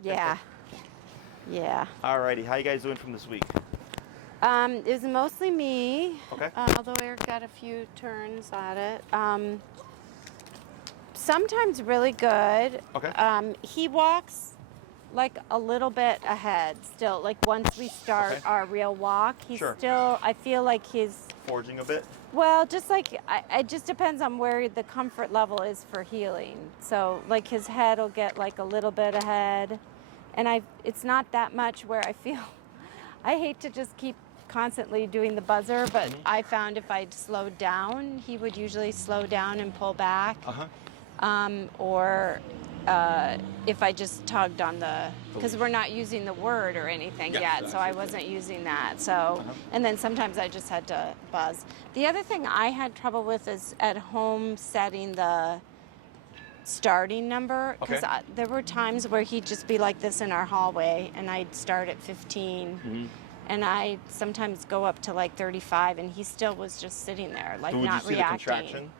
Yeah. Yeah. Alrighty, how you guys doing from this week? It was mostly me. Okay. Although Eric got a few turns at it. Sometimes really good. Okay. He walks like a little bit ahead still. Like once we start our real walk, he's still, I feel like he's forging a bit. Well, just like, it just depends on where the comfort level is for healing. So like his head will get like a little bit ahead. And it's not that much where I feel, I hate to just keep constantly doing the buzzer, but I found if I'd slowed down, he would usually slow down and pull back. Or if I just tugged on because we're not using the word or anything yet, so I wasn't using that. So, and then sometimes I just had to buzz. The other thing I had trouble with is at home setting the starting number, because there were times where he'd just be like this in our hallway, and I'd start at 15. And I sometimes go up to like 35, and he still was just sitting there, like not reacting.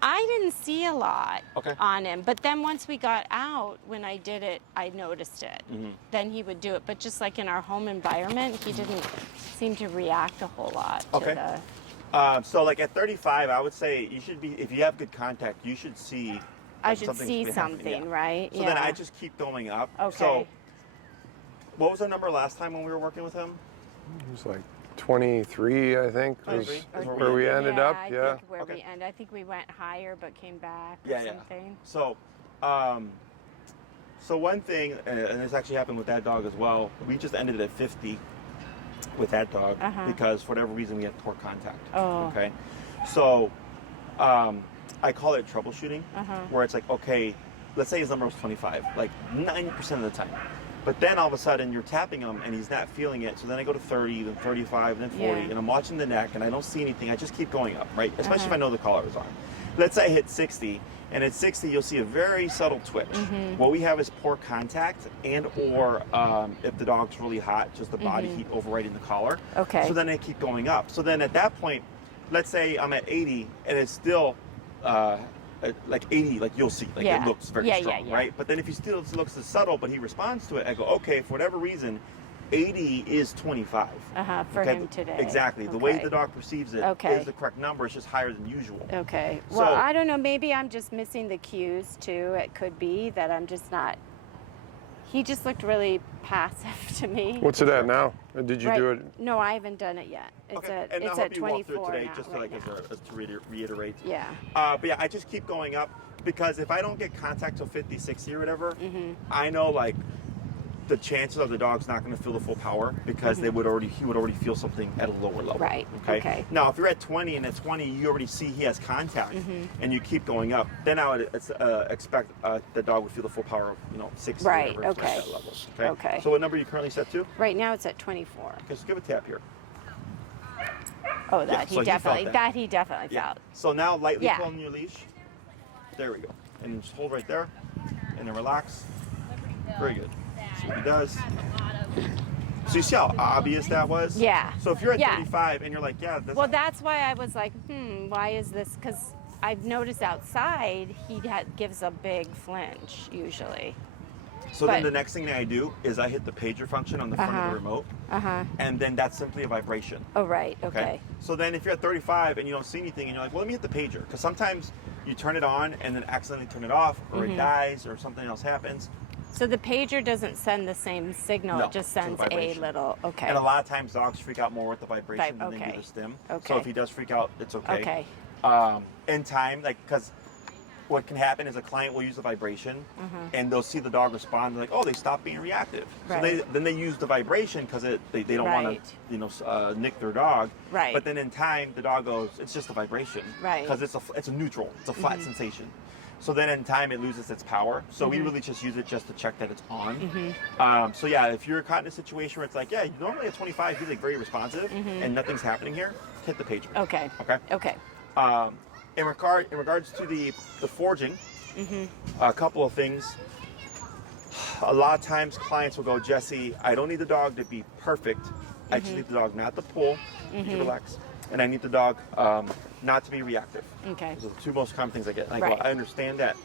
I didn't see a lot on him, but then once we got out, when I did it, I noticed it. Then he would do it, but just like in our home environment, he didn't seem to react a whole lot to so like at 35, I would say you should be, if you have good contact, you should see. I should see something, right? So then I just keep going up. So what was our number last time when we were working with him? It was like 23, I think, is where we ended up. I think we went higher but came back or something. So, so one thing, and this actually happened with that dog as well, we just ended at 50 with that dog because for whatever reason we had poor contact. Okay. So, I call it troubleshooting, where it's like, okay, let's say his number was 25, like 90% of the time. But then all of a sudden you're tapping him and he's not feeling it. So then I go to 30, then 35, then 40, and I'm watching the neck and I don't see anything. I just keep going up, right? Especially if I know the collar is on. Let's say I hit 60, and at 60 you'll see a very subtle twitch. What we have is poor contact and or if the dog's really hot, just the body heat overriding the collar. So then I keep going up. So then at that point, let's say I'm at 80 and it's still like 80, like you'll see, like it looks very strong, right? But then if he still looks as subtle, but he responds to it, I go, okay, for whatever reason, 80 is 25. For him today. Exactly. The way the dog perceives it is the correct number. It's just higher than usual. Okay. Well, I don't know. Maybe I'm just missing the cues too. It could be that I'm just not. He just looked really passive to me. What's it at now? Did you do it? No, I haven't done it yet. It's at 24 today, now, just right to reiterate. Yeah. But yeah, I just keep going up because if I don't get contact till 50, 60 or whatever, I know like the chances of the dog's not going to feel the full power because he would already feel something at a lower level. Right. Okay. Now, if you're at 20 and at 20 you already see he has contact and you keep going up, then I would expect the dog would feel the full power of 60 or whatever, that level. Okay. So what number are you currently set to? Right now it's at 24. Okay, so give a tap here. Oh, he definitely felt. So now lightly pull on your leash. There we go. And just hold right there and then relax. Very good. See what he does. So you see how obvious that was? Yeah. So if you're at 35 and you're like, that's why I was like, why is this? Because I've noticed outside he gives a big flinch usually. So then the next thing that I do is I hit the pager function on the front of the remote. And then that's simply a vibration. Oh, right. Okay. So then if you're at 35 and you don't see anything and you're like, well, let me hit the pager. Because sometimes you turn it on and then accidentally turn it off or it dies or something else happens. So the pager doesn't send the same signal, it just sends a little, And a lot of times dogs freak out more with the vibration than they do the stim. So if he does freak out, it's okay. In time, because what can happen is a client will use the vibration and they'll see the dog respond, like, oh, they stopped being reactive. So then they use the vibration because they don't want to nick their dog. But then in time, the dog goes, it's just a vibration. Because it's a neutral, it's a flat sensation. So then in time it loses its power. So we really just use it just to check that it's on. So yeah, if you're caught in a situation where it's like, normally at 25 he's like very responsive and nothing's happening here, hit the pager. Okay. In regards to the forging, a couple of things. A lot of times clients will go, Jesse, I don't need the dog to be perfect. I just need the dog not to pull, to relax. And I need the dog not to be reactive. Those are the two most common things I get. And I go, I understand that.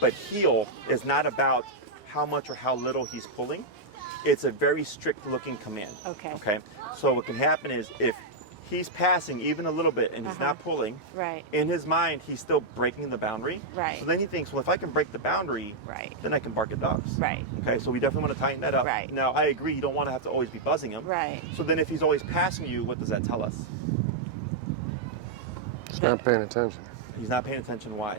But heal is not about how much or how little he's pulling. It's a very strict looking command. Okay. Okay. So what can happen is if he's passing even a little bit and he's not pulling, right, in his mind he's still breaking the boundary. Right. So then he thinks, well, if I can break the boundary, right, then I can bark at dogs. right, Okay. So we definitely want to tighten that up. Right. Now I agree, you don't want to have to always be buzzing him. right. So then if he's always passing you, what does that tell us? He's not paying attention. He's not paying attention. Why?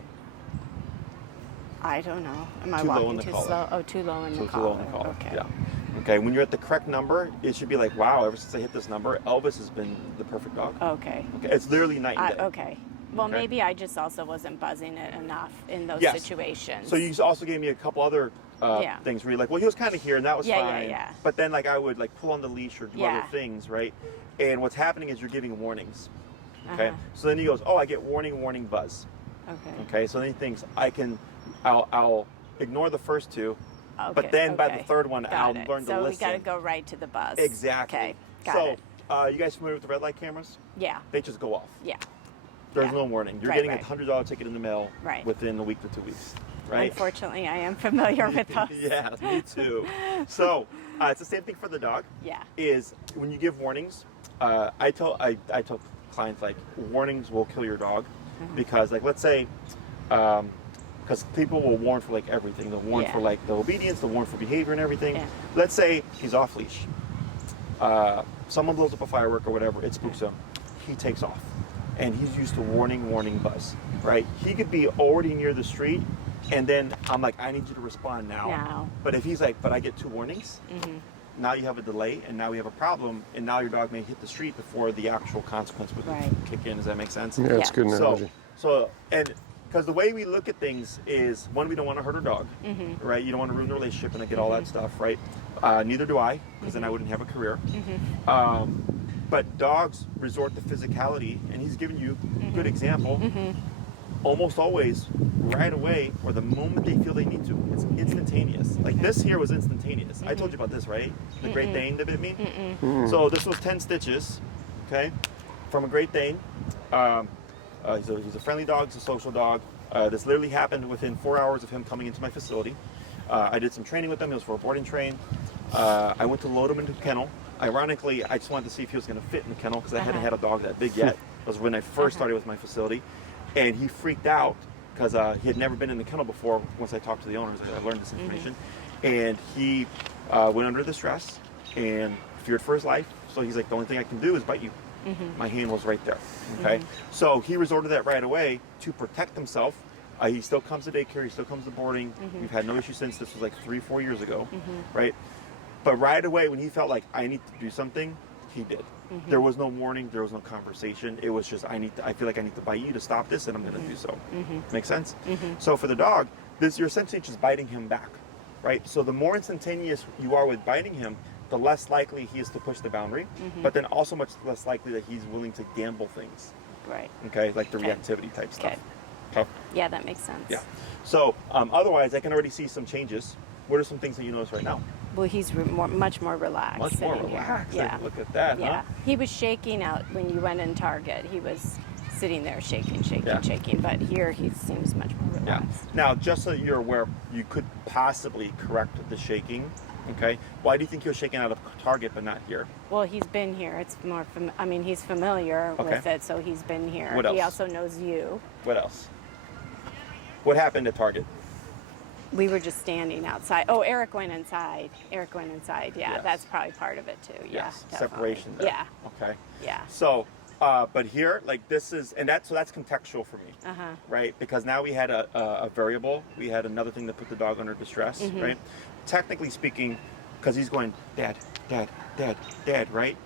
I don't know. Am I Too low in walking the too collar. slow? Oh, too low in the So collar. too low in the collar. Okay. Yeah. Okay. When you're at the correct number, it should be like, wow, ever since I hit this number, Elvis has been the perfect dog. Okay. Okay. It's literally night and day. Okay. Well, Okay. maybe I just also wasn't buzzing it enough in those Yes. situations. So you also gave me a couple other Yeah. things where you're like, well, he was kind of here and that was Yeah, fine. yeah. But then like I would like pull on the leash or do Yeah. other things, right? And what's happening is you're giving warnings. Okay. Uh-huh. So then he goes, oh, I get warning, buzz. Okay. Okay. So then he thinks I'll ignore the first two. Okay. But then by the okay. third one, Got I'll it. learn to So listen. we got to go right to the buzz. Exactly. Okay. Got so, it. you guys familiar with the red light cameras? Yeah. They just go off. Yeah. There's Yeah. no warning. You're Right, getting right. a $100 ticket in the mail Right. within a week to 2 weeks. Right? Unfortunately, I am familiar with those. Yeah, me too. So it's the same thing for the dog. Yeah. Is when you give warnings, I tell clients like warnings will kill your dog because like let's say because people will warn for like everything. They'll warn Yeah. for like the obedience, they'll warn for behavior and everything. Yeah. Let's say he's off leash. Someone blows up a firework or whatever, it spooks him. He takes off. And he's used to warning buzz, right? He could be already near the street, and then I'm like, I need you to respond now. Now. But if he's like, but I get 2 warnings, now you have a delay, and now we have a problem, and now your dog may hit the street before the actual consequence would Right. kick in. Does that make sense? Yeah, it's a good analogy. And because the way we look at things is, one, we don't want to hurt our dog, right? You don't want to ruin the relationship and get all that stuff, right? Neither do I, because then I wouldn't have a career. But dogs resort to physicality, and he's giving you a good example. Almost always, right away, or the moment they feel they need to, it's instantaneous. Like this here was instantaneous. I told you about this, right? The Great Dane that bit me. So this was 10 stitches, okay, from a Great Dane. He's a friendly dog. He's a social dog. This literally happened within 4 hours of him coming into my facility. I did some training with him. It was for a boarding train. I went to load him into the kennel. Ironically, I just wanted to see if he was going to fit in the kennel because I hadn't had a dog that big yet. It was when I first started with my facility. And he freaked out because he had never been in the kennel before. Once I talked to the owners, I learned this information. And he went under the stress and feared for his life. So he's like, the only thing I can do is bite you. My hand was right there. Okay. So he resorted to that right away to protect himself. He still comes to daycare. He still comes to boarding. We've had no issue since. This was like 3-4 years ago, right? But right away, when he felt like I need to do something, he did. There was no warning. There was no conversation. It was just I feel like I need to bite you to stop this, and I'm going to do so. Make sense? So for the dog, you're essentially just biting him back, right? So the more instantaneous you are with biting him, the less likely he is to push the boundary, but then also much less likely that he's willing to gamble things. Right. Okay, like the reactivity type stuff. Okay. Yeah, that makes sense. Yeah. So otherwise, I can already see some changes. What are some things that you notice right now? Well, he's much more relaxed. Much more sitting here. relaxed. Yeah. Like, look at that. Yeah. Huh? He was shaking out when you went in Target. He was sitting there shaking. But here he seems much more Yeah. relaxed. Now, just so you're aware, you could possibly correct the shaking. Okay. Why do you think he was shaking out of Target but not here? Well, he's been here. It's more. He's familiar with it, so he's been here. What else? He also knows you. What else? What happened at Target? We were just standing outside. Oh, Eric went inside. Yeah, Yes. that's probably part of it too. Yes. Yeah, Separation there. Yeah, Okay. yeah. So, but here, like this is, so that's contextual for me, right? Because now we had a variable, we had another thing that put the dog under distress, right? Technically speaking, because he's going, dad, right?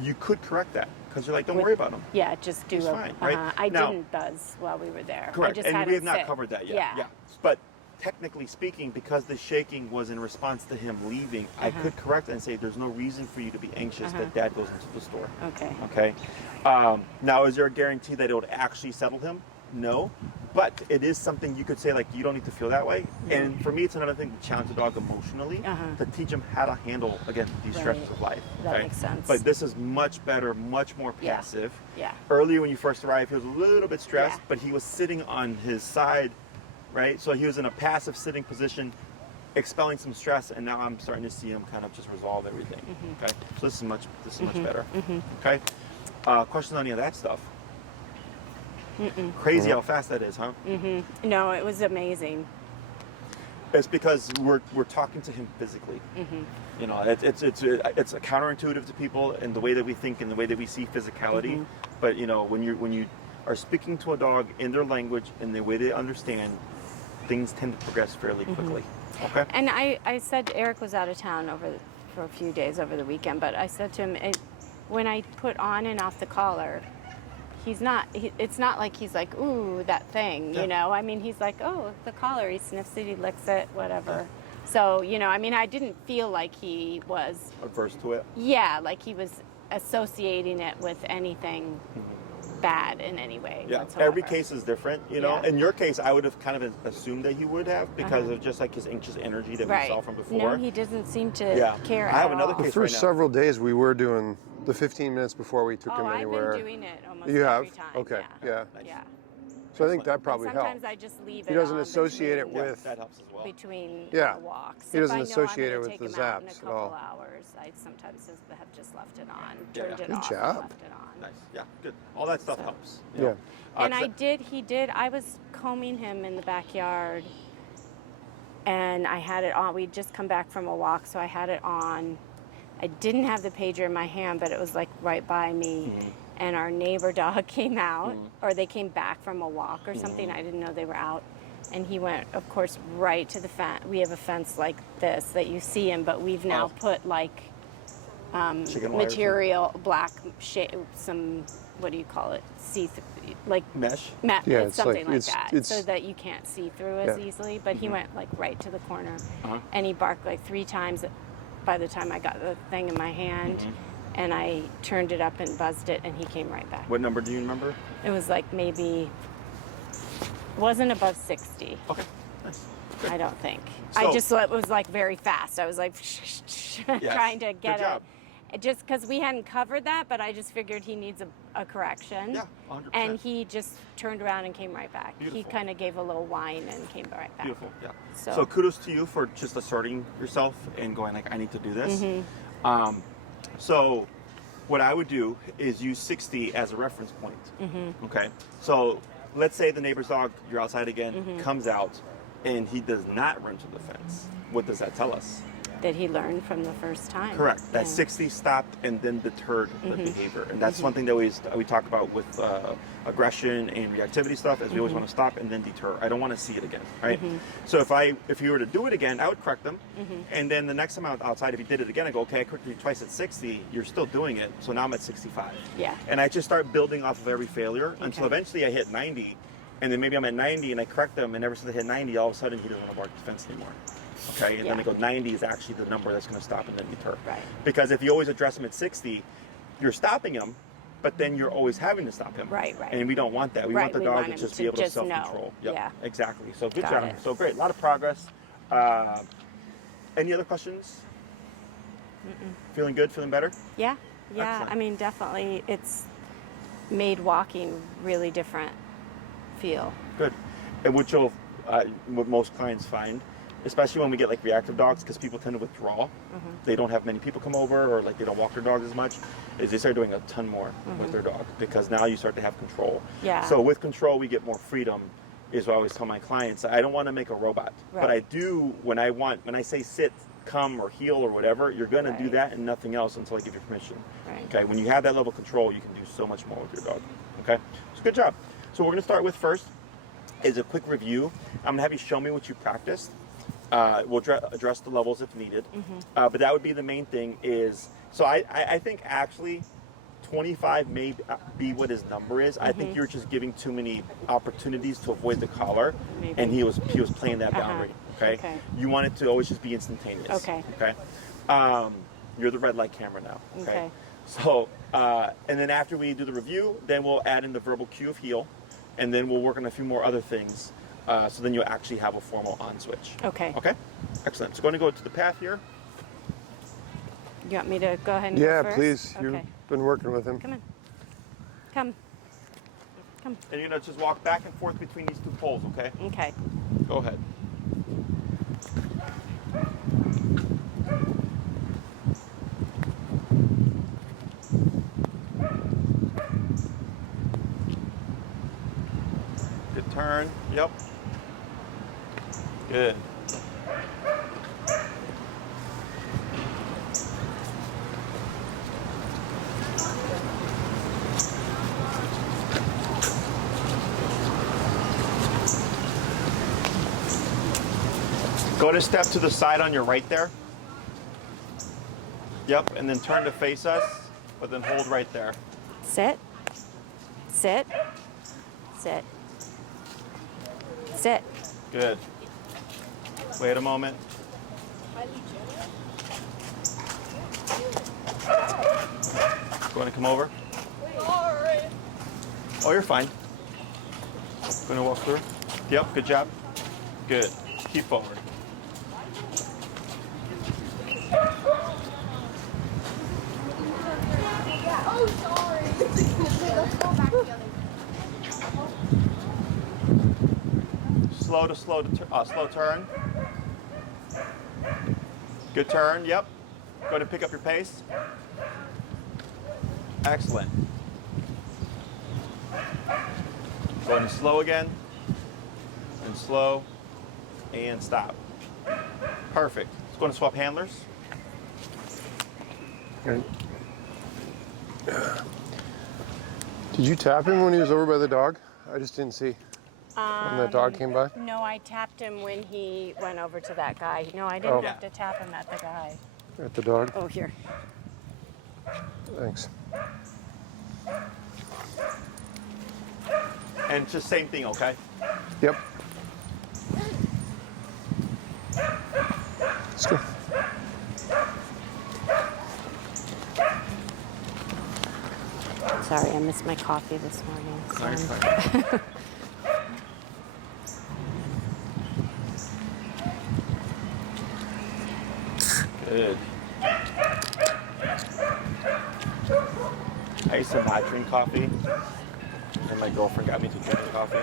You could correct that because you're like, don't worry about him. Yeah, just do He's it. fine, right? I Now- didn't buzz while we were there. Correct, I just and had we him have not sit. covered that yet. Yeah. But technically speaking, because the shaking was in response to him leaving, I could correct it and say, there's no reason for you to be anxious that dad goes into the store. Okay. Okay. Now, is there a guarantee that it would actually settle him? No. But it is something you could say, like, you don't need to feel that way. And for me, it's another thing to challenge the dog emotionally, to teach him how to handle, again, these stresses of life. That makes sense. But this is much better, much more passive. Yeah. Earlier when you first arrived, he was a little bit stressed, Yeah. but he was sitting on his side, right? So he was in a passive sitting position, expelling some stress, and now I'm starting to see him kind of just resolve everything. Okay, so this is much better. Okay, questions on any of that stuff? Crazy how fast that is, huh? No, it was amazing. It's because we're talking to him physically. You know, it's counterintuitive to people in the way that we think and the way that we see physicality. But you know, when you are speaking to a dog in their language and the way they understand, things tend to progress fairly quickly. Okay. And I said Eric was out of town for a few days over the weekend, but I said to him, when I put on and off the collar, it's not like he's like, ooh, that thing, you know? I mean, he's like, oh, the collar, he sniffs it, he licks it, whatever. So, you know, I mean, I didn't feel like he was averse to it. Yeah, like he was associating it with anything bad in any way whatsoever. Every case is different, you know. In your case, I would have kind of assumed that he would have because of just like his anxious energy that we saw from before. No, he doesn't seem to care. I have another case The first several days we were doing the 15 minutes before we took him anywhere. I've been doing it almost every time. Okay, Nice. So I think that probably sometimes helps. I just leave it. He doesn't on associate it with. that helps as well. between He walks. doesn't if I know associate I'm it with take the him out in a zaps at couple all. hours, I sometimes have just left it on, turned it Good off, job. and left it on. Nice. Yeah, good. All that stuff helps. you Yeah. know. And 'Cause he did, I was combing him in the backyard and I had it on. We'd just come back from a walk, so I had it on. I didn't have the pager in my hand, but it was like right by me. And our neighbor dog came out, or they came back from a walk or something. I didn't know they were out. And he went, of course, right to the fence. We have a fence like this that you see him, but we've now put like Chicken wire material, black, some, what do you call it? Like mesh. Yeah, it's it's something like- like that, it's- so that you can't see through as easily. But he went like right to the corner, and he barked like 3 times by the time I got the thing in my hand. And I turned it up and buzzed it, and he came right back. What number do you remember? It was like maybe, wasn't above 60. Okay, nice. Good. I don't think. So- It was like very fast. I was like trying to get Good job. it. Just because we hadn't covered that, but I just figured he needs a correction. Yeah, 100%. And he just turned around and came right back. He Beautiful. kind of gave a little whine and came right back. Beautiful, yeah. So- So kudos to you for just asserting yourself and going like, I need to do this. So what I would do is use 60 as a reference point. Okay. So let's say the neighbor's dog, you're outside again, comes out and he does not run to the fence. What does that tell us? That he learned from the first time. Correct. That Yeah. 60 stopped and then deterred the behavior. And that's one thing that we talk about with aggression and reactivity stuff is we always want to stop and then deter. I don't want to see it again, right? So if he were to do it again, I would correct them. And then the next time outside, if he did it again, I go, okay, I corrected you twice at 60. You're still doing it. So now I'm at 65. Yeah. And I just start building off of every failure until eventually I hit 90. And then maybe I'm at 90 and I correct them. And ever since I hit 90, all of a sudden he doesn't want to bark the fence anymore. Okay, and then I go 90 is actually the number that's going to stop and then deter. Right. Because if you always address him at 60, you're stopping him, but then you're always having to stop him. Right. And we don't want that. We Right, want the we dog want to him just to be able to just self-control. know. Yeah. Exactly. So good Got job. it. So great. A lot of progress. Any other questions? Feeling good? Feeling better? Yeah. Excellent. I mean, definitely, it's made walking really different feel. Good. And what most clients find, especially when we get like reactive dogs, because people tend to withdraw. They don't have many people come over, or like they don't walk their dogs as much, is they start doing a ton more with their dog because now you start to have control. Yeah. So with control, we get more freedom. Is what I always tell my clients. I don't want to make a robot, but I do when I say sit, come, or heel or whatever. You're going to do that and nothing else until I give you permission. Right. Okay. When you have that level of control, you can do so much more with your dog. Okay. So good job. So what we're going to start with first is a quick review. I'm going to have you show me what you practiced. We'll address the levels if needed. But that would be the main thing is, so I think actually 25 may be what his number is. I think you're just giving too many opportunities to avoid the collar. Maybe. And he was playing that boundary. Okay? You want it to always just be instantaneous. Okay. You're the red light camera now. Okay. So, and then after we do the review, then we'll add in the verbal cue of heel. And then we'll work on a few more other things. So then you'll actually have a formal on switch. Okay. Okay? Excellent. So going to go to the path here. You want me to go ahead and Yeah, go first? please. Okay. You've been working with him. Come in. Come. And you're going to just walk back and forth between these two poles, okay? Okay. Go ahead. Yep. Good. Go to step to the side on your right there. Yep, and then turn to face us, but then hold right there. Sit. Sit. Sit. Sit. Good. Wait a moment. Going to come over? Oh, you're fine. Going to walk through? Yep, good job. Good. Keep forward. Oh, sorry. Let's go back the other way. Slow turn. Good turn, yep. Go to pick up your pace. Excellent. Going to slow again. And slow. And stop. Perfect. Let's go to swap handlers. Did you tap him when he was over by the dog? I just didn't see when the dog came by. No, I tapped him when he went over to that guy. No, I didn't Oh. have to tap him at the guy. At the dog? Oh, here. Thanks. And just same thing, okay? Yep. Let's go. Sorry, I missed my coffee this morning. No, you're so- fine. Good. I used to not drink coffee, and my girlfriend got me to drink coffee.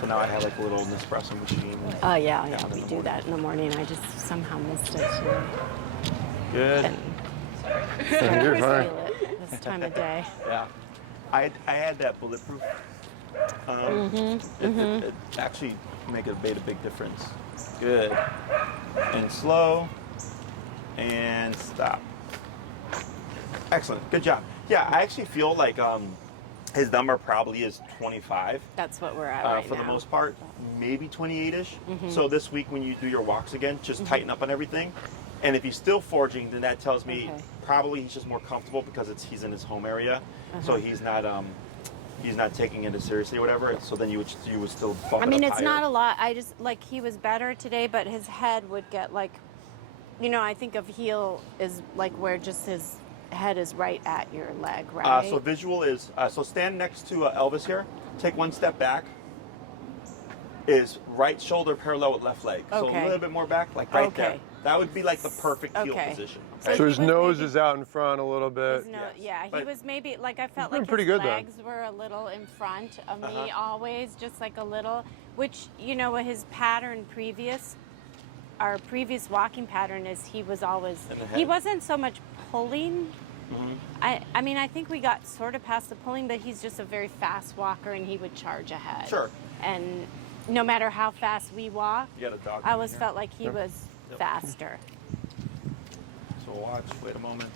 So now I have like a little Nespresso machine. Oh, yeah, in we the do morning. that in the morning. I just somehow missed it. Good. And You're I fine. feel it this time of day. Yeah. I had that bulletproof. It actually made a big difference. Good. And slow. And stop. Excellent. Good job. Yeah, I actually feel like his number probably is 25 That's what we're at right for now. the most part, maybe 28-ish. So this week when you do your walks again, just tighten up on everything. And if he's still foraging, then that tells me Okay. probably he's just more comfortable because he's in his home area, so he's not taking it as seriously or whatever. So then you would still bump I it mean, up it's higher. not a lot. I just, like, he was better today, but his head would get, like, you know, I think of heel is, like, where just his head is right at your leg, right? So visual is, so stand next to Elvis here, take one step back, is right shoulder parallel with left leg. So a Okay. little bit more back, like right Okay. there. That would be like the perfect heel Okay. position. So Okay? So his he was nose maybe- is out in front a little bit. His no- yes. yeah, he But- was maybe, like, I felt been like pretty his good, though. legs were a little in front of me always, just like a little, which, you know, his pattern our previous walking pattern is he was always, In the he head? wasn't so much pulling. I mean, I think we got sort of past the pulling, but he's just a very fast walker and he would charge ahead. Sure. And no matter how fast we walk, You got a dog. I in always here. felt like he was Yep. faster. So watch, wait a moment.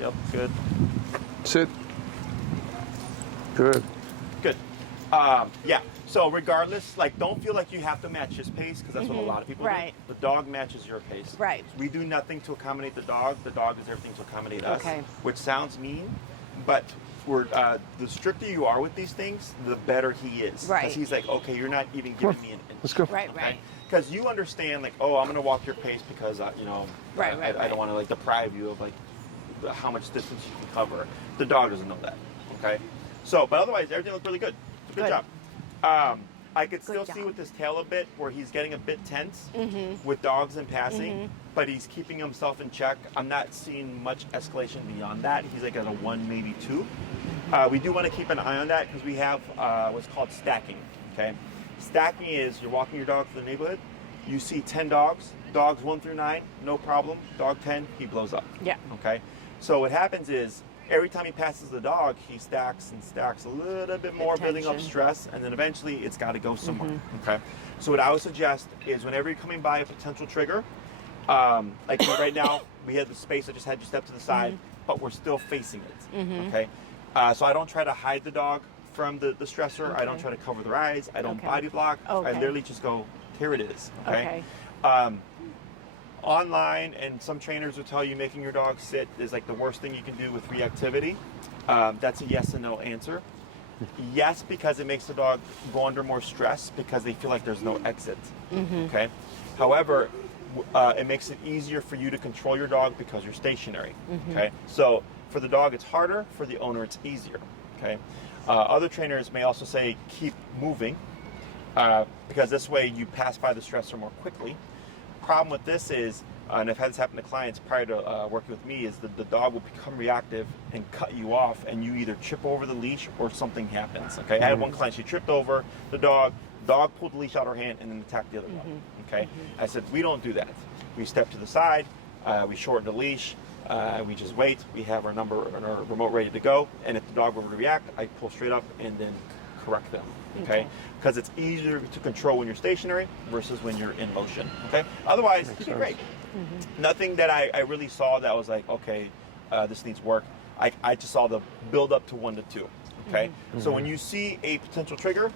Yep, good. Sit. Good. Good. Yeah. So regardless, like, don't feel like you have to match his pace because that's what a lot of people Right. do. The dog matches your pace. Right. We do nothing to accommodate the dog. The dog is everything to accommodate us. Okay. Which sounds mean, but the stricter you are with these things, the better he is. Right. Because he's like, okay, you're not even giving me an inch. Let's go. Right, right. Because you understand, like, oh, I'm going to walk your pace because, you know, Right, I right, don't want to, like, deprive you of, like, how much distance you can cover. The dog doesn't know that, okay? So, but otherwise, everything looked really good. Good Good. job. I could still Good see job. with his tail a bit where he's getting a bit tense with dogs and passing, but he's keeping himself in check. I'm not seeing much escalation beyond that. He's like at a 1, maybe 2. We do want to keep an eye on that because we have what's called stacking, okay? Stacking is you're walking your dog through the neighborhood, you see 10 dogs, dogs 1 through 9, no problem. Dog 10, he blows up. Yeah. Okay? So what happens is every time he passes the dog, he stacks and stacks a little bit more, building up Attention. stress, and then eventually it's got to go somewhere. Okay. So what I would suggest is whenever you're coming by a potential trigger, like right now, we had the space. I just had you step to the side, but we're still facing it. Okay. So I don't try to hide the dog from the stressor. I don't try to cover their eyes. I don't body block. I literally just go, here it is. Okay. Online, and some trainers will tell you making your dog sit is like the worst thing you can do with reactivity. That's a yes and no answer. Yes, because it makes the dog go under more stress because they feel like there's no exit. Okay. However, it makes it easier for you to control your dog because you're stationary. Okay. So for the dog, it's harder. For the owner, it's easier. Okay. Other trainers may also say keep moving because this way you pass by the stressor more quickly. Problem with this is, and I've had this happen to clients prior to working with me, is that the dog will become reactive and cut you off, and you either trip over the leash or something happens. Okay, I had one client, she tripped over the dog pulled the leash out of her hand and then attacked the other dog. Okay, I said, we don't do that. We step to the side, we shorten the leash, we just wait, we have our number and our remote ready to go, and if the dog were to react, I pull straight up and then correct them. Okay, because it's easier to control when you're stationary versus when you're in motion. Okay, otherwise you do great. Nothing that I really saw that was like, okay, this needs work. I just saw the build up to 1 to 2. Okay, so when you see a potential trigger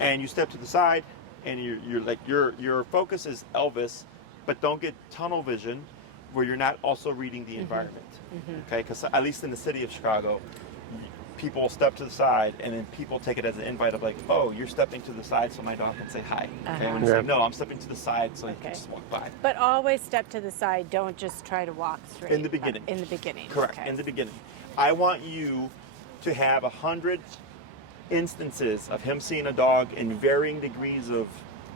and you step to the side and you're like your focus is Elvis, but don't get tunnel vision where you're not also reading the environment. Okay, because at least in the city of Chicago, people step to the side, and then people take it as an invite of like, oh, you're stepping to the side so my dog can say hi. Okay, when it's like, no, I'm stepping to the side so you can just walk by. But always step to the side. Don't just try to walk straight. In the beginning. In the beginning. Correct. In the beginning. I want you to have 100 instances of him seeing a dog in varying degrees of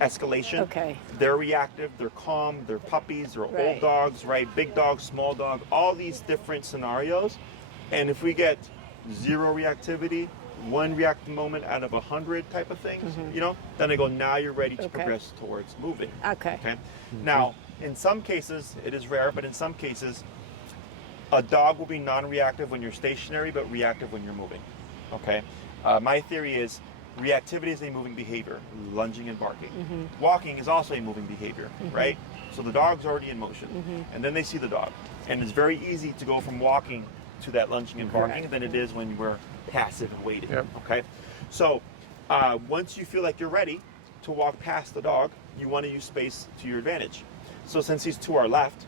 escalation. Okay. They're reactive, they're calm, they're puppies, they're old dogs, right? Big dog, small dog, all these different scenarios. And if we get 0 reactivity, 1 reactive moment out of 100 type of things, you know, then I go, now you're ready to progress towards moving. Okay. Now, in some cases, it is rare, but in some cases, a dog will be non-reactive when you're stationary, but reactive when you're moving. Okay. My theory is reactivity is a moving behavior, lunging and barking. Walking is also a moving behavior, right? So the dog's already in motion, and then they see the dog. And it's very easy to go from walking to that lunging and barking than it is when we're passive and waiting. Okay, so once you feel like you're ready to walk past the dog, you want to use space to your advantage. So since he's to our left,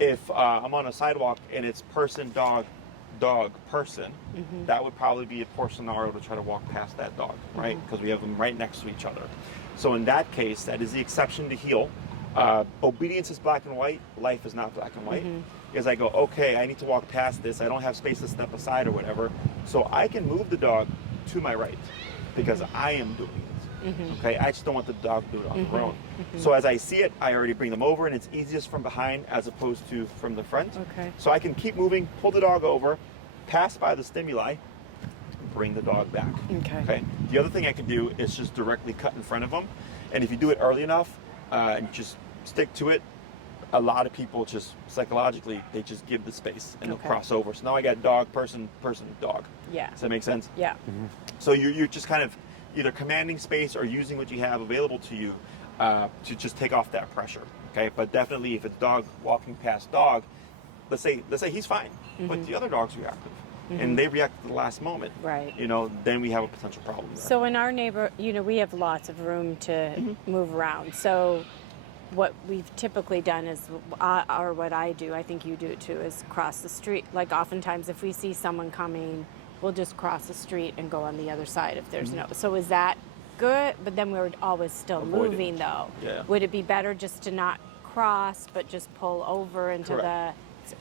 if I'm on a sidewalk and it's person, dog, dog, person, that would probably be a poor scenario to try to walk past that dog, right? Because we have them right next to each other. So in that case, that is the exception to heal. Obedience is black and white. Life is not black and white. Because I go, okay, I need to walk past this. I don't have space to step aside or whatever. So I can move the dog to my right because I am doing it. Okay, I just don't want the dog to do it on their own. So as I see it, I already bring them over, and it's easiest from behind as opposed to from the front. So I can keep moving, pull the dog over, pass by the stimuli, bring the dog back. Okay. The other thing I can do is just directly cut in front of them. And if you do it early enough and you just stick to it, a lot of people just psychologically, they just give the space and they'll cross over. So now I got dog, person, person, dog. Does that make sense? So you're just kind of either commanding space or using what you have available to you to just take off that pressure. Okay, but definitely if it's dog walking past dog, let's say he's fine, but the other dog's reactive. And they react at the last moment, you know, then we have a potential problem there. So in our neighbor, you know, we have lots of room to move around. So what we've typically done is, or what I do, I think you do it too, is cross the street. Like oftentimes if we see someone coming, we'll just cross the street and go on the other side if there's no. So is that good? But then we're always still moving though. Would it be better just to not cross, but just pull over into the...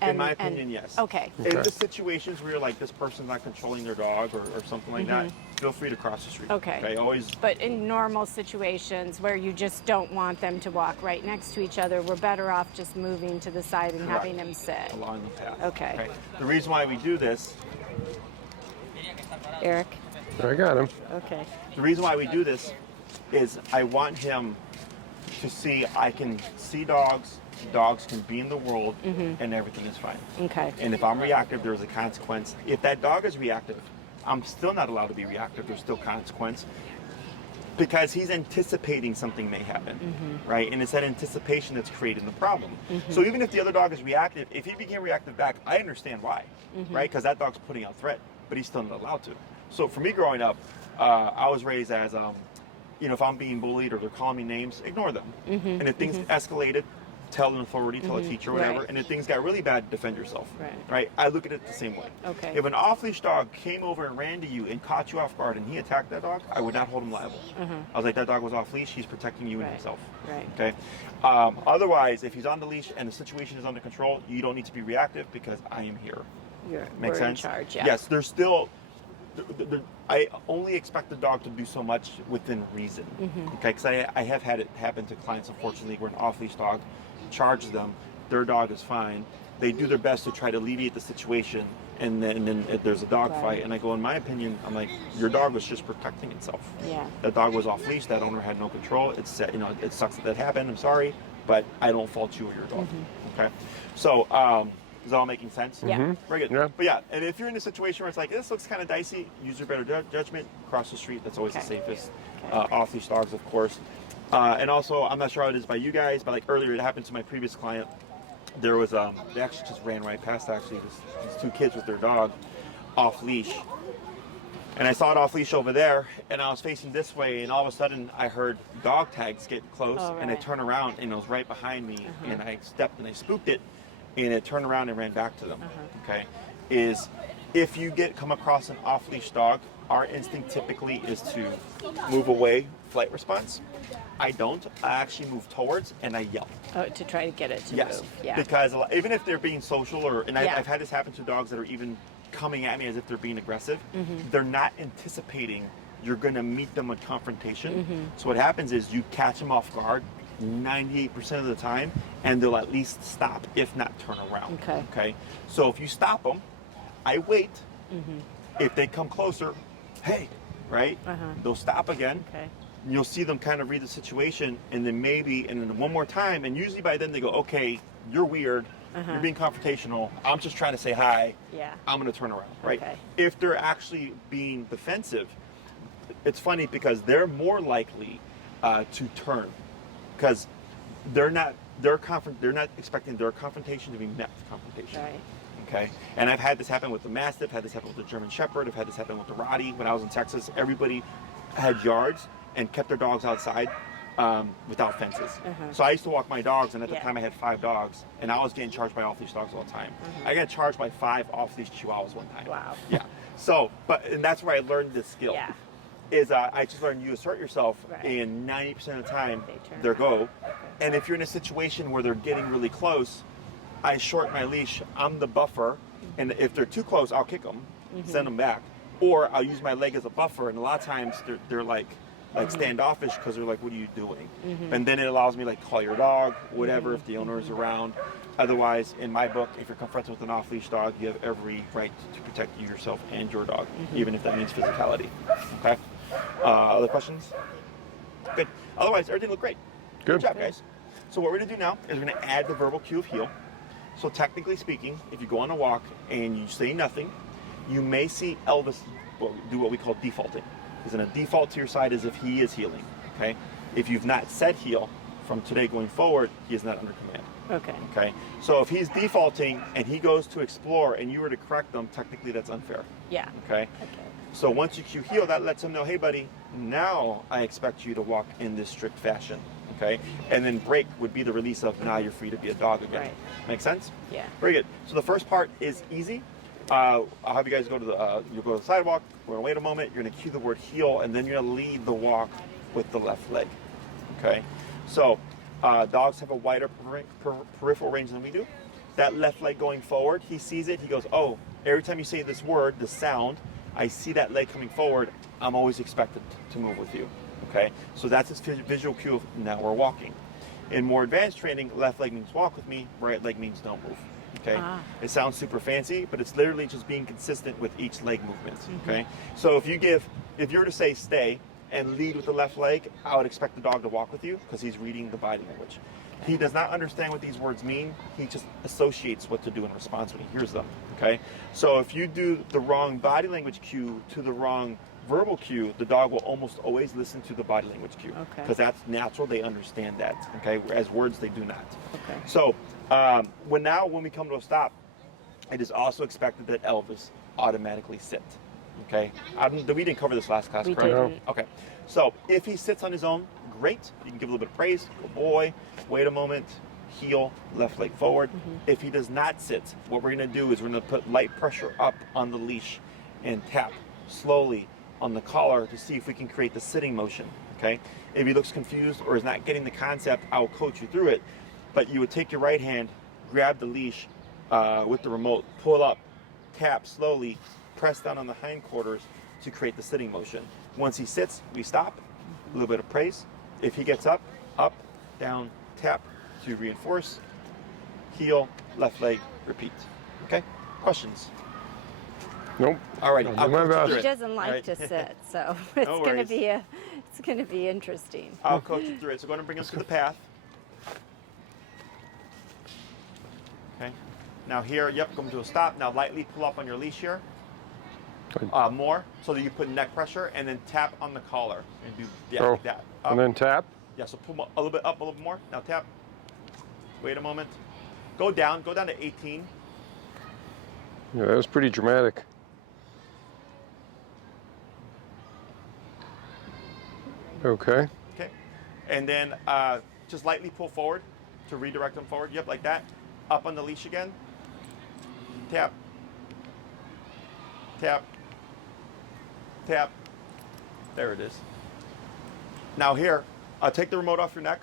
In my opinion, yes. Okay. In the situations where you're like, this person's not controlling their dog or something like that, feel free to cross the street. Okay. Always. But in normal situations where you just don't want them to walk right next to each other, we're better off just moving to the side and having them sit. Along the path. Okay. The reason why we do this... Eric? I got him. Okay. The reason why we do this is I want him to see, I can see dogs can be in the world, and everything is fine. Okay. And if I'm reactive, there's a consequence. If that dog is reactive, I'm still not allowed to be reactive. There's still consequence. Because he's anticipating something may happen, right? And it's that anticipation that's creating the problem. So even if the other dog is reactive, if he became reactive back, I understand why, right? Because that dog's putting out threat, but he's still not allowed to. So for me growing up, I was raised as, if I'm being bullied or they're calling me names, ignore them. And if things escalated, tell an authority, tell a teacher, whatever. Right. And if things got really bad, defend yourself. Right? I look at it the same way. Okay. If an off-leash dog came over and ran to you and caught you off guard and he attacked that dog, I would not hold him liable. I was like, that dog was off-leash, he's protecting you and himself. Right. Okay. Otherwise, if he's on the leash and the situation is under control, you don't need to be reactive because I am here. Make We're sense? in charge, yeah. Yes, there's still. I only expect the dog to do so much within reason. Okay, because I have had it happen to clients, unfortunately, where an off-leash dog charges them, their dog is fine. They do their best to try to alleviate the situation, and then there's a dog fight. And I go, in my opinion, I'm like, your dog was just protecting itself. Yeah. That dog was off leash. That owner had no control. It sucks that happened. I'm sorry, but I don't fault you or your dog. Okay, so. Is that all making sense? Yeah. Very good. Yeah. But yeah, and if you're in a situation where it's like, this looks kind of dicey, use your better judgment, cross the street. That's always the safest. Off-leash dogs, of course. And also, I'm not sure how it is by you guys, but like earlier, it happened to my previous client. There was, they actually just ran right past, these two kids with their dog off-leash. And I saw it off-leash over there, and I was facing this way, and all of a sudden, I heard dog tags get close, and I turned around, and it was right behind me, and I stepped and I spooked it, and it turned around and ran back to them. Okay, is if you come across an off-leash dog, our instinct typically is to move away, flight response. I don't. I actually move towards and I yell. Oh, to try to get it to Yes, move. Yeah. because even if they're being social, I've had this happen to dogs that are even coming at me as if they're being aggressive. They're not anticipating you're going to meet them with confrontation. So what happens is you catch them off guard 98% of the time, and they'll at least stop, if not turn around. Okay. So if you stop them, I wait. If they come closer, hey, right? They'll stop again. Okay. You'll see them kind of read the situation, and then one more time, and usually by then they go, okay, you're weird. You're being confrontational. I'm just trying to say hi. Yeah. I'm going to turn around, right? Okay. If they're actually being defensive, it's funny because they're more likely to turn because they're not expecting their confrontation to be met with confrontation. Right. Okay. And I've had this happen with the Mastiff, had this happen with the German Shepherd, I've had this happen with the Rottie. When I was in Texas, everybody had yards and kept their dogs outside without fences. So I used to walk my dogs, and at the time I had 5 dogs, and I was getting charged by off-leash dogs all the time. I got charged by 5 off-leash Chihuahuas one time. Wow. Yeah. So, and that's where I learned this skill. Yeah. Is I just learned you assert yourself, Right. and 90% of the time, They they're go. Okay. And if you're in a situation where they're getting really close, I shorten my leash. I'm the buffer, and if they're too close, I'll kick them, send them back, or I'll use my leg as a buffer. And a lot of times they're like standoffish because they're like, "What are you doing?" And then it allows me like call your dog, whatever, if the owner is around. Otherwise, in my book, if you're confronted with an off-leash dog, you have every right to protect you, yourself, and your dog, even if that means physicality. Okay. Other questions? Good. Otherwise, everything looked great. Good job, guys. So what we're going to do now is we're going to add the verbal cue of heel. So technically speaking, if you go on a walk and you say nothing, you may see Elvis do what we call defaulting. He's going to default to your side as if he is healing. Okay. If you've not said heel from today going forward, he is not under command. Okay. Okay. So if he's defaulting and he goes to explore and you were to correct them, technically that's unfair. Yeah. Okay. So once you cue heel, that lets him know, hey, buddy, now I expect you to walk in this strict fashion. Okay. And then break would be the release of now you're free to be a dog again. Right. Make sense? Yeah. Very good. So the first part is easy. I'll have you guys go to you'll go to the sidewalk. We're gonna wait a moment. You're gonna cue the word heel, and then you're gonna lead the walk with the left leg. Okay. So dogs have a wider peripheral range than we do. That left leg going forward, he sees it. He goes, oh, every time you say this word, the sound, I see that leg coming forward. I'm always expected to move with you. Okay. So that's his visual cue of now we're walking. In more advanced training, left leg means walk with me. Right leg means don't move. Okay. It sounds super fancy, but it's literally just being consistent with each leg movement. Okay. So if you were to say stay, and lead with the left leg, I would expect the dog to walk with you because he's reading the body language. He does not understand what these words mean. He just associates what to do in response when he hears them, okay? So if you do the wrong body language cue to the wrong verbal cue, the dog will almost always listen to the body language cue. Okay. Because that's natural, they understand that, okay? Whereas words, they do not. Okay. So when we come to a stop, it is also expected that Elvis automatically sit, okay? We didn't cover this last class, We correct? didn't. Okay, so if he sits on his own, great. You can give a little bit of praise. Good boy. Wait a moment. Heel, left leg forward. If he does not sit, what we're going to do is we're going to put light pressure up on the leash and tap slowly on the collar to see if we can create the sitting motion, okay? If he looks confused or is not getting the concept, I'll coach you through it. But you would take your right hand, grab the leash with the remote, pull up, tap slowly, press down on the hindquarters to create the sitting motion. Once he sits, we stop, a little bit of praise. If he gets up, down, tap to reinforce, heel, left leg, repeat. Okay? Questions? Nope. All right. I'll do my best. He doesn't like All to right. sit, so it's No going to worries. be it's going to be interesting. I'll coach you through it. So go ahead and bring us to the path. Okay. Now here, yep, come to a stop. Now lightly pull up on your leash here. More, so that you put neck pressure, and then tap on the collar and do like that. Up. And then tap. Yeah, so pull a little bit up, a little bit more. Now tap. Wait a moment. Go down to 18. Yeah, that was pretty dramatic. Okay. Okay. And then just lightly pull forward to redirect them forward. Yep, like that. Up on the leash again. Tap. Tap. Tap. There it is. Now here, take the remote off your neck.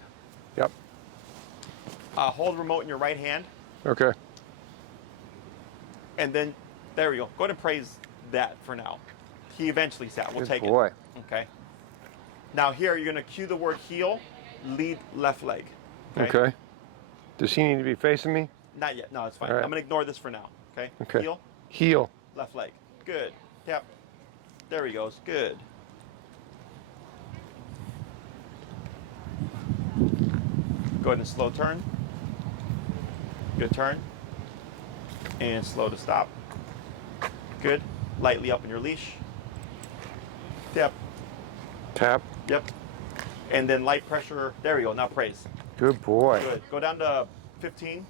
Yep. Hold the remote in your right hand. Okay. And then, there we go. Go ahead and praise that for now. He eventually sat. We'll Good take boy. it. Okay. Now here, you're going to cue the word heel, lead left leg. Okay. Does he need to be facing me? Not yet. No, it's fine. All right. I'm going to ignore this for now. Okay. Okay. Heel, Heel. left leg. Good. Tap. There he goes. Good. Go ahead and slow turn. Good turn. And slow to stop. Good. Lightly up on your leash. Tap. Tap. Yep. And then light pressure. There we go. Now praise. Good boy. Good. Go down to 15.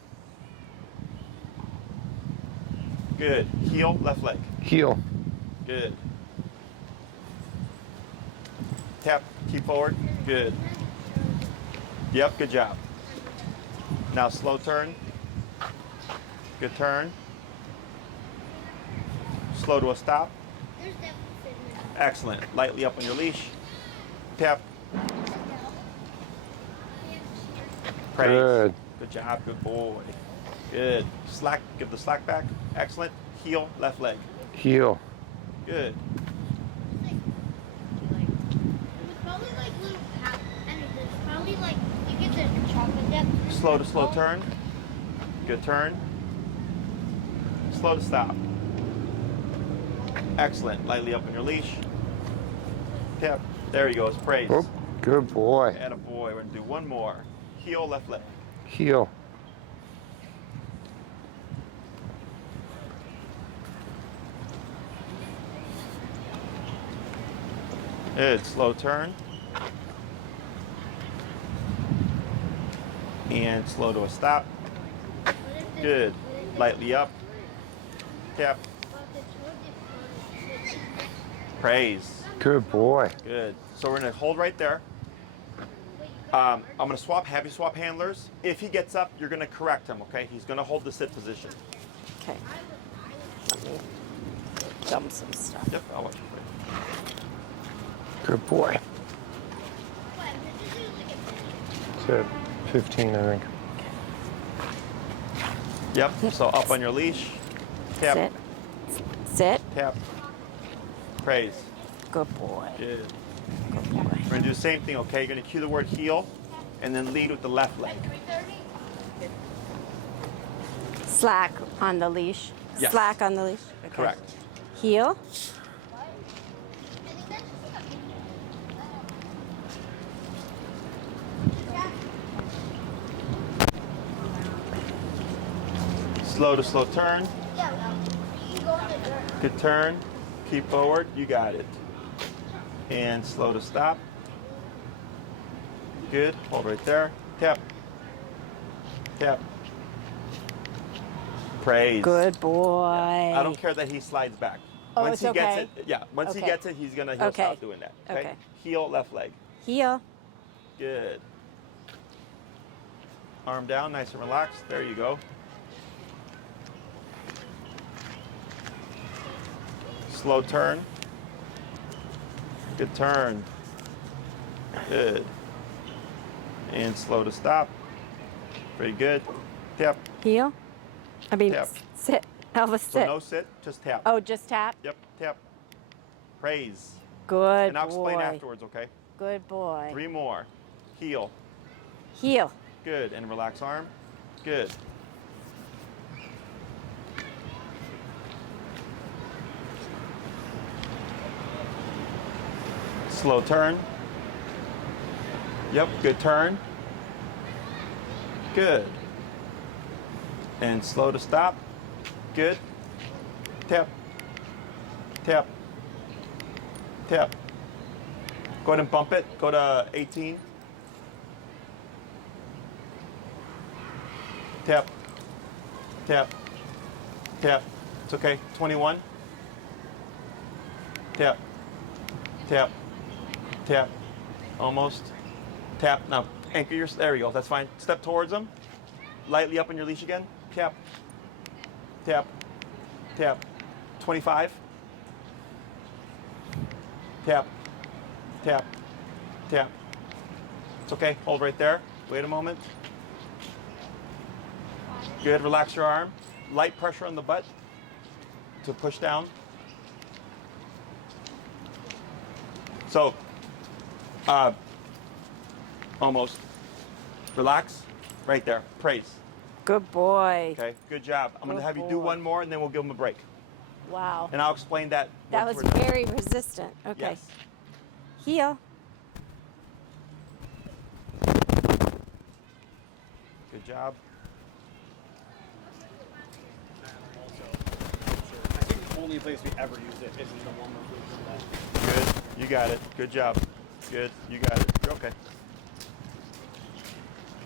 Good. Heel, left leg. Heel. Good. Tap. Keep forward. Good. Yep. Good job. Now slow turn. Good turn. Slow to a stop. There's definitely fitness. Excellent. Lightly up on your leash. Tap. Praise. Good. Good job. Good boy. Good. Slack. Give the slack back. Excellent. Heel, left leg. Heel. Good. It was probably like little pat, and it's probably like you get the chocolate dip. Slow to slow turn. Good turn. Slow to stop. Excellent. Lightly up on your leash. Tap. There he goes. Praise. Oh, good boy. Attaboy. We're going to do one more. Heel, left leg. Heel. Good. Slow turn. And slow to a stop. Good. Lightly up. Tap. Praise. Good boy. Good. So we're going to hold right there. I'm going to have you swap handlers. If he gets up, you're going to correct him, okay? He's going to hold the sit position. Okay. Let me dump some stuff. Yep, I'll watch you. Good boy. Said 15, I think. Yep, so up on your leash. Tap, Sit. Sit. tap. Praise. Good boy. Good. Good boy. We're going to do the same thing, okay? You're going to cue the word heel and then lead with the left leg. Slack on the leash. Yes. Slack on the leash. Okay. Correct. Heel. Slow to slow turn. Yeah, you go in the dirt. Good turn. Keep forward. You got it. And slow to stop. Good. Hold right there. Tap. Tap. Praise. Good boy. I don't care that he slides back. Oh, Once it's he okay? gets it, yeah. Once he Okay. gets it, he'll Okay. stop doing that. Okay? Okay. Heel, left leg. Heel. Good. Arm down, nice and relaxed. There you go. Slow turn. Good turn. Good. And slow to stop. Very good. Tap. Heel. I mean, Tap. sit. Elvis, So sit. no sit, just tap. Oh, just tap. Yep, tap. Praise. Good And I'll boy. explain afterwards, okay? Good boy. 3 more. Heel. Heel. Good. And relax arm. Good. Slow turn. Yep, good turn. Good. And slow to stop. Good. Tap. Tap. Tap. Go ahead and bump it. Go to 18. Tap. Tap. Tap. It's okay. 21. Tap. Tap. Tap. Almost. Tap. Now anchor your. There you go. That's fine. Step towards them. Lightly up on your leash again. Tap. Tap. Tap. 25. Tap. Tap. Tap. It's okay. Hold right there. Wait a moment. Good. Relax your arm. Light pressure on the butt to push down. So, almost. Relax. Right there. Praise. Good boy. Okay. Good job. I'm going to Good have you do boy. one more and then we'll give him a break. Wow. And I'll explain that. That once was we're done. very resistant. Okay. Yes. Heel. Good job. I think the only place we ever used it is in the warm room. Good. You got it. Good job. Good. You got it. You're okay.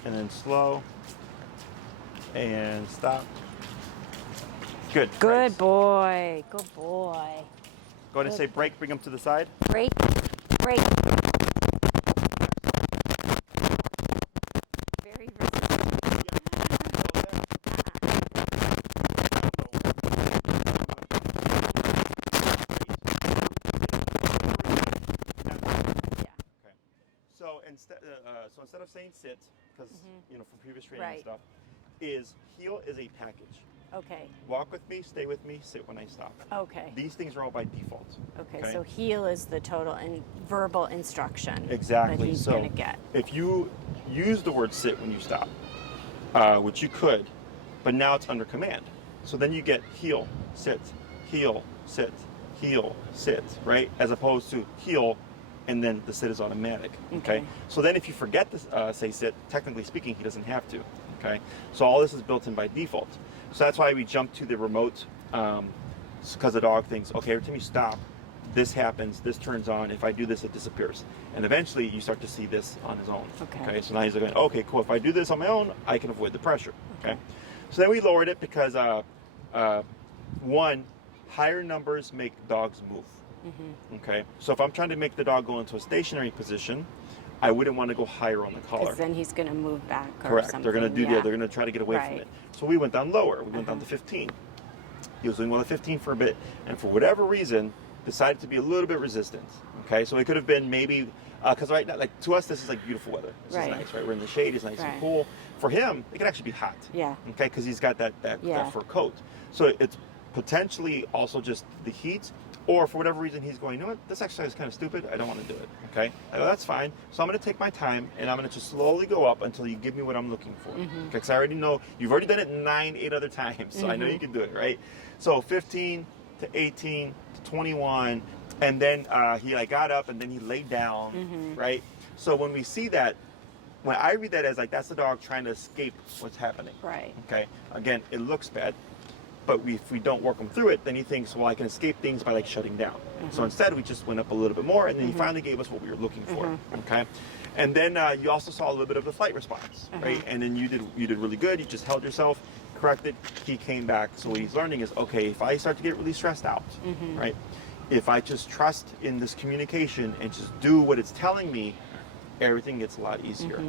And then slow. And stop. Good. Good Praise. boy. Good boy. Go ahead and say break. Bring him to the side. Break. Break. Very resistant. Yeah. Okay. So instead of saying sit, because from previous training and Right. stuff, is heel is a package. Okay. Walk with me, stay with me, sit when I stop. Okay. These things are all by default. Okay. So heel is the total and verbal instruction Exactly. that he's so going to get. if you use the word sit when you stop, which you could, but now it's under command. So then you get heel, sit, heel, sit, heel, sit, right? As opposed to heel, and then the sit is automatic. Okay. So then if you forget to say sit, technically speaking, he doesn't have to. Okay. So all this is built in by default. So that's why we jump to the remote, because the dog thinks, okay, every time you stop, this happens, this turns on. If I do this, it disappears. And eventually you start to see this on his own. Okay. So now he's going, okay, cool. If I do this on my own, I can avoid the pressure. Okay. So then we lowered it because, one, higher numbers make dogs move. Okay. So if I'm trying to make the dog go into a stationary position, I wouldn't want to go higher on the collar. Because then he's going to move back or Correct. something. They're going to do yeah. they're going to try to get away from Right. it. So we went down lower. We went down to 15. He was doing well at 15 for a bit, and for whatever reason, decided to be a little bit resistant. Okay, so it could have been maybe because right now, like to us, this is like beautiful weather. This Right. is nice, right? We're in the shade. It's nice Right. and cool. For him, it could actually be hot. Yeah. Okay, because he's got that Yeah. fur coat. So it's potentially also just the heat. Or for whatever reason, he's going, you know what, this exercise is kind of stupid. I don't want to do it. Okay? I go, that's fine. So I'm going to take my time and I'm going to just slowly go up until you give me what I'm looking for. Because I already know you've already done it 8 other times. So I know you can do it, right? So 15 to 18 to 21. And then he got up and then he laid down, right? So when we see that, when I read that as like that's the dog trying to escape what's happening. Right. Okay. Again, it looks bad, but if we don't work him through it, then he thinks, well, I can escape things by like shutting down. So instead, we just went up a little bit more, and then he finally gave us what we were looking for. Okay. And then you also saw a little bit of the flight response, right? And then you did really good. You just held yourself, corrected. He came back. So what he's learning is, okay, if I start to get really stressed out, right? If I just trust in this communication and just do what it's telling me, everything gets a lot easier.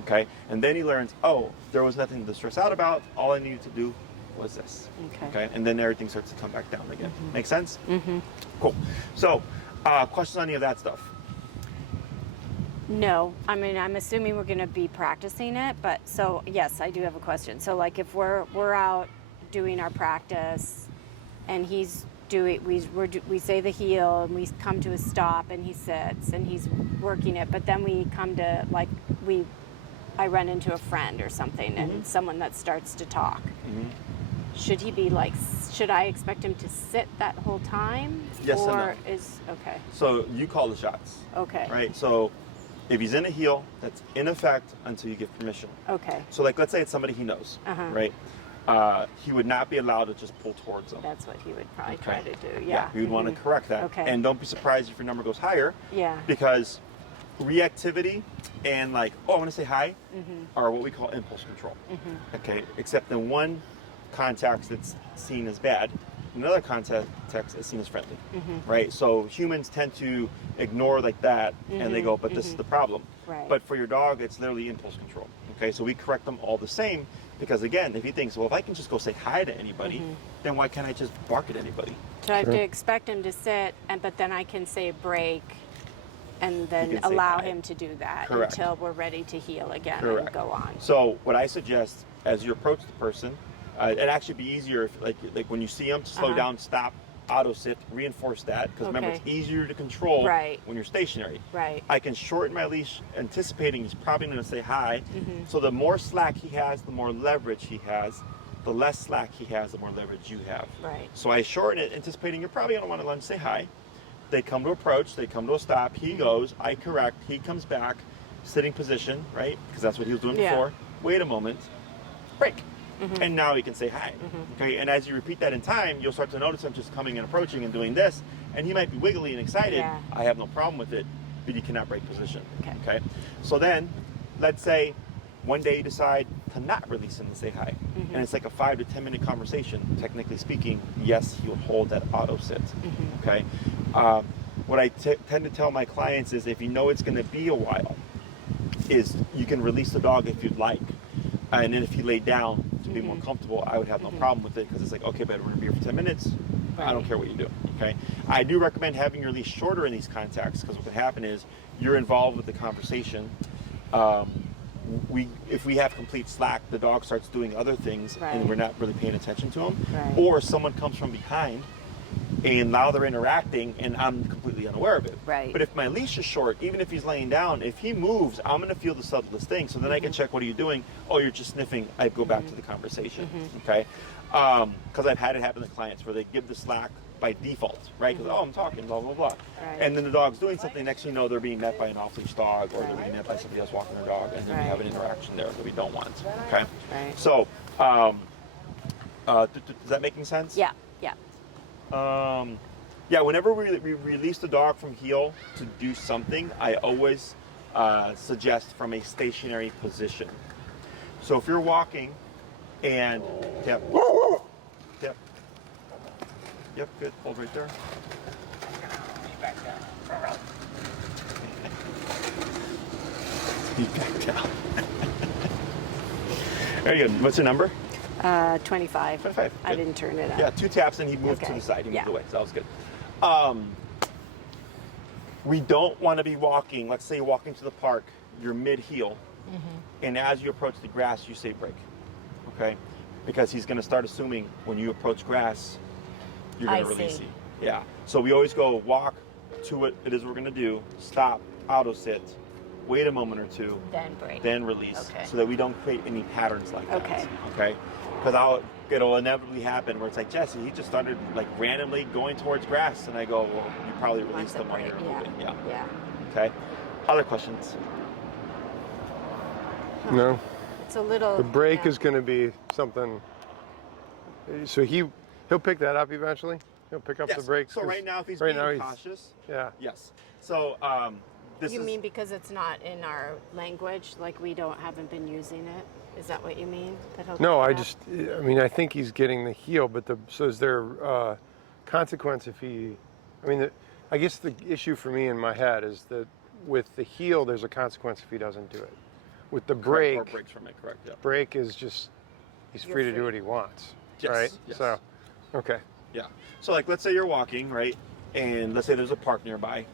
Okay. And then he learns, oh, there was nothing to stress out about. All I needed to do was this. Okay. And then everything starts to come back down again. Make sense? Cool. So, questions on any of that stuff? No, I mean, I'm assuming we're going to be practicing it, but so yes, I do have a question. So like if we're out doing our practice and he's doing, we say the heel and we come to a stop and he sits and he's working it, but then we come to like, I run into a friend or something and someone that starts to talk. Should he be like, should I expect him to sit that whole time? Yes and or no. okay. So you call the shots. Okay. Right? So if he's in a heel, that's in effect until you give permission. Okay. So like, let's say it's somebody he knows, right? He would not be allowed to just pull towards them. That's what he would probably try to do. Yeah. He would want to correct that. Okay. And don't be surprised if your number goes higher. Yeah. Because reactivity and like, oh, I want to say hi, are what we call impulse control. Okay. Except in one context it's seen as bad, in another context it's seen as friendly. Right? So humans tend to ignore like that and they go, but this is the problem. Right. But for your dog, it's literally impulse control. Okay. So we correct them all the same because again, if he thinks, well, if I can just go say hi to anybody, then why can't I just bark at anybody? So I have to expect him to sit, but then I can say break and then can say allow hi. him to do that Correct. until we're ready to heal again Correct. and go on. So what I suggest as you approach the person, it'd actually be easier if like when you see them to slow down, stop, auto sit, reinforce that because remember it's easier to control when you're stationary. Right. I can shorten my leash anticipating he's probably going to say hi. So the more slack he has, the more leverage he has. The less slack he has, the more leverage you have. Right. So I shorten it anticipating you're probably going to want to lunge, say hi. They come to approach, they come to a stop, he goes, I correct, he comes back, sitting position, right? Because that's what he was doing before. Wait a moment, break. And now he can say hi. Okay, and as you repeat that in time, you'll start to notice him just coming and approaching and doing this, and he might be wiggly and excited. I have no problem with it, but you cannot break position. Okay. So then, let's say one day you decide to not release him to say hi, and it's like a 5 to 10 minute conversation. Technically speaking, yes, he will hold that auto sit. Okay. What I tend to tell my clients is if you know it's going to be a while, is you can release the dog if you'd like. And then if he laid down to be more comfortable, I would have no problem with it because it's like, okay, but we're going to be here for 10 minutes. I don't care what you do, okay? I do recommend having your leash shorter in these contexts because what can happen is you're involved with the conversation. If we have complete slack, the dog starts doing other things and we're not really paying attention to him. Or someone comes from behind and now they're interacting and I'm completely unaware of it. But if my leash is short, even if he's laying down, if he moves, I'm going to feel the subtlest thing. So then I can check, what are you doing? Oh, you're just sniffing. I go back to the conversation, okay? Because I've had it happen to clients where they give the slack by default, right? Because, oh, I'm talking, blah, blah, blah. And then the dog's doing something. Next thing you know, they're being met by an off-leash dog or they're being met by somebody else walking their dog. And then we have an interaction there that we don't want, okay? So, is that making sense? Yeah. Yeah, whenever we release the dog from heel to do something, I always suggest from a stationary position. So if you're walking and yep, good, hold right there. Speed back down. Very good. What's your number? 25. 25. I didn't turn it up. Yeah, 2 taps and he moved to the side. He moved away, so that was good. We don't want to be walking. Let's say you're walking to the park, you're mid-heel, and as you approach the grass, you say break, okay? Because he's going to start assuming when you approach grass, you're going to release it. Yeah. So we always go walk to what it is we're going to do, stop, auto sit, wait a moment or two, then break, then release, so that we don't create any patterns like that. Okay. Because it'll inevitably happen where it's like, Jesse, he just started like randomly going towards grass, and I go, well, you probably released them while you're moving. Yeah. Okay. Other questions? No. It's a little. The brake yeah. is going to be something. So he'll pick that up eventually. He'll pick up Yes. the brakes. So right now, if he's right being now cautious, yeah. yes. So this You is mean because it's not in our language, like we haven't been using it? Is that what you mean? That he'll No, pick it up? I mean, I think he's getting the heel, but so is there consequence if he? I mean, I guess the issue for me in my head is that with the heel, there's a consequence if he doesn't do it. With the brake, or breaks from it, correct? Yeah. brake is just he's You're free to do free. what he wants, Yes, right? yes. So, okay. Yeah. So like, let's say you're walking, right, and let's say there's a park nearby,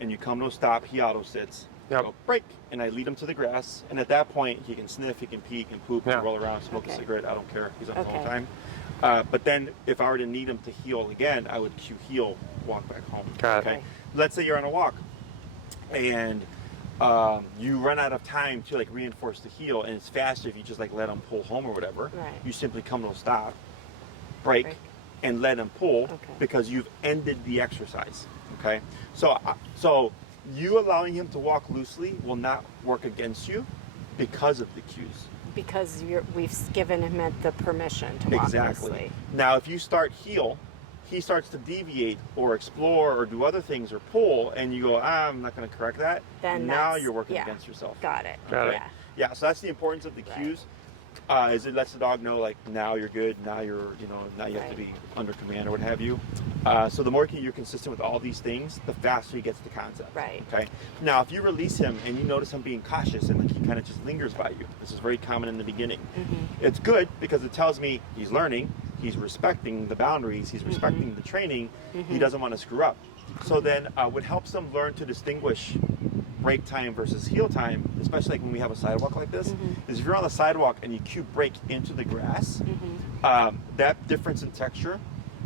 and you come to a stop. He auto sits. Yep. Go, brake, and I lead him to the grass, and at that point he can sniff, he can pee, he can poop, he Yeah. can roll around, smoke a Okay. cigarette. I don't care. He's on his own Okay. time. But then if I were to need him to heel again, I would cue heel, walk back home. Got it. Okay. Okay. Let's say you're on a walk, and you run out of time to like reinforce the heel, and it's faster if you just like let him pull home or whatever. Right. You simply come to a stop, brake, Brake. and let him pull Okay. because you've ended the exercise. Okay. So you allowing him to walk loosely will not work against you because of the cues. Because we've given him the permission to walk Exactly. loosely. Now, if you start heel, he starts to deviate or explore or do other things or pull, and you go, I'm not going to correct that. Then now that's- you're working yeah. against yourself. Got it. Got it. Yeah. Yeah, so that's the importance of the Right. cues. Is it lets the dog know like now you're good, now you're now you have to Right. be under command or what have you. So the more you're consistent with all these things, the faster he gets the concept. Right. Okay. Now if you release him and you notice him being cautious and like he kind of just lingers by you, this is very common in the beginning. Mm-hmm. It's good because it tells me he's learning, he's respecting the boundaries, he's respecting the training. He doesn't want to screw up. So then what helps them learn to distinguish brake time versus heel time, especially like when we have a sidewalk like this, is if you're on the sidewalk and you cue brake into the grass, that difference in texture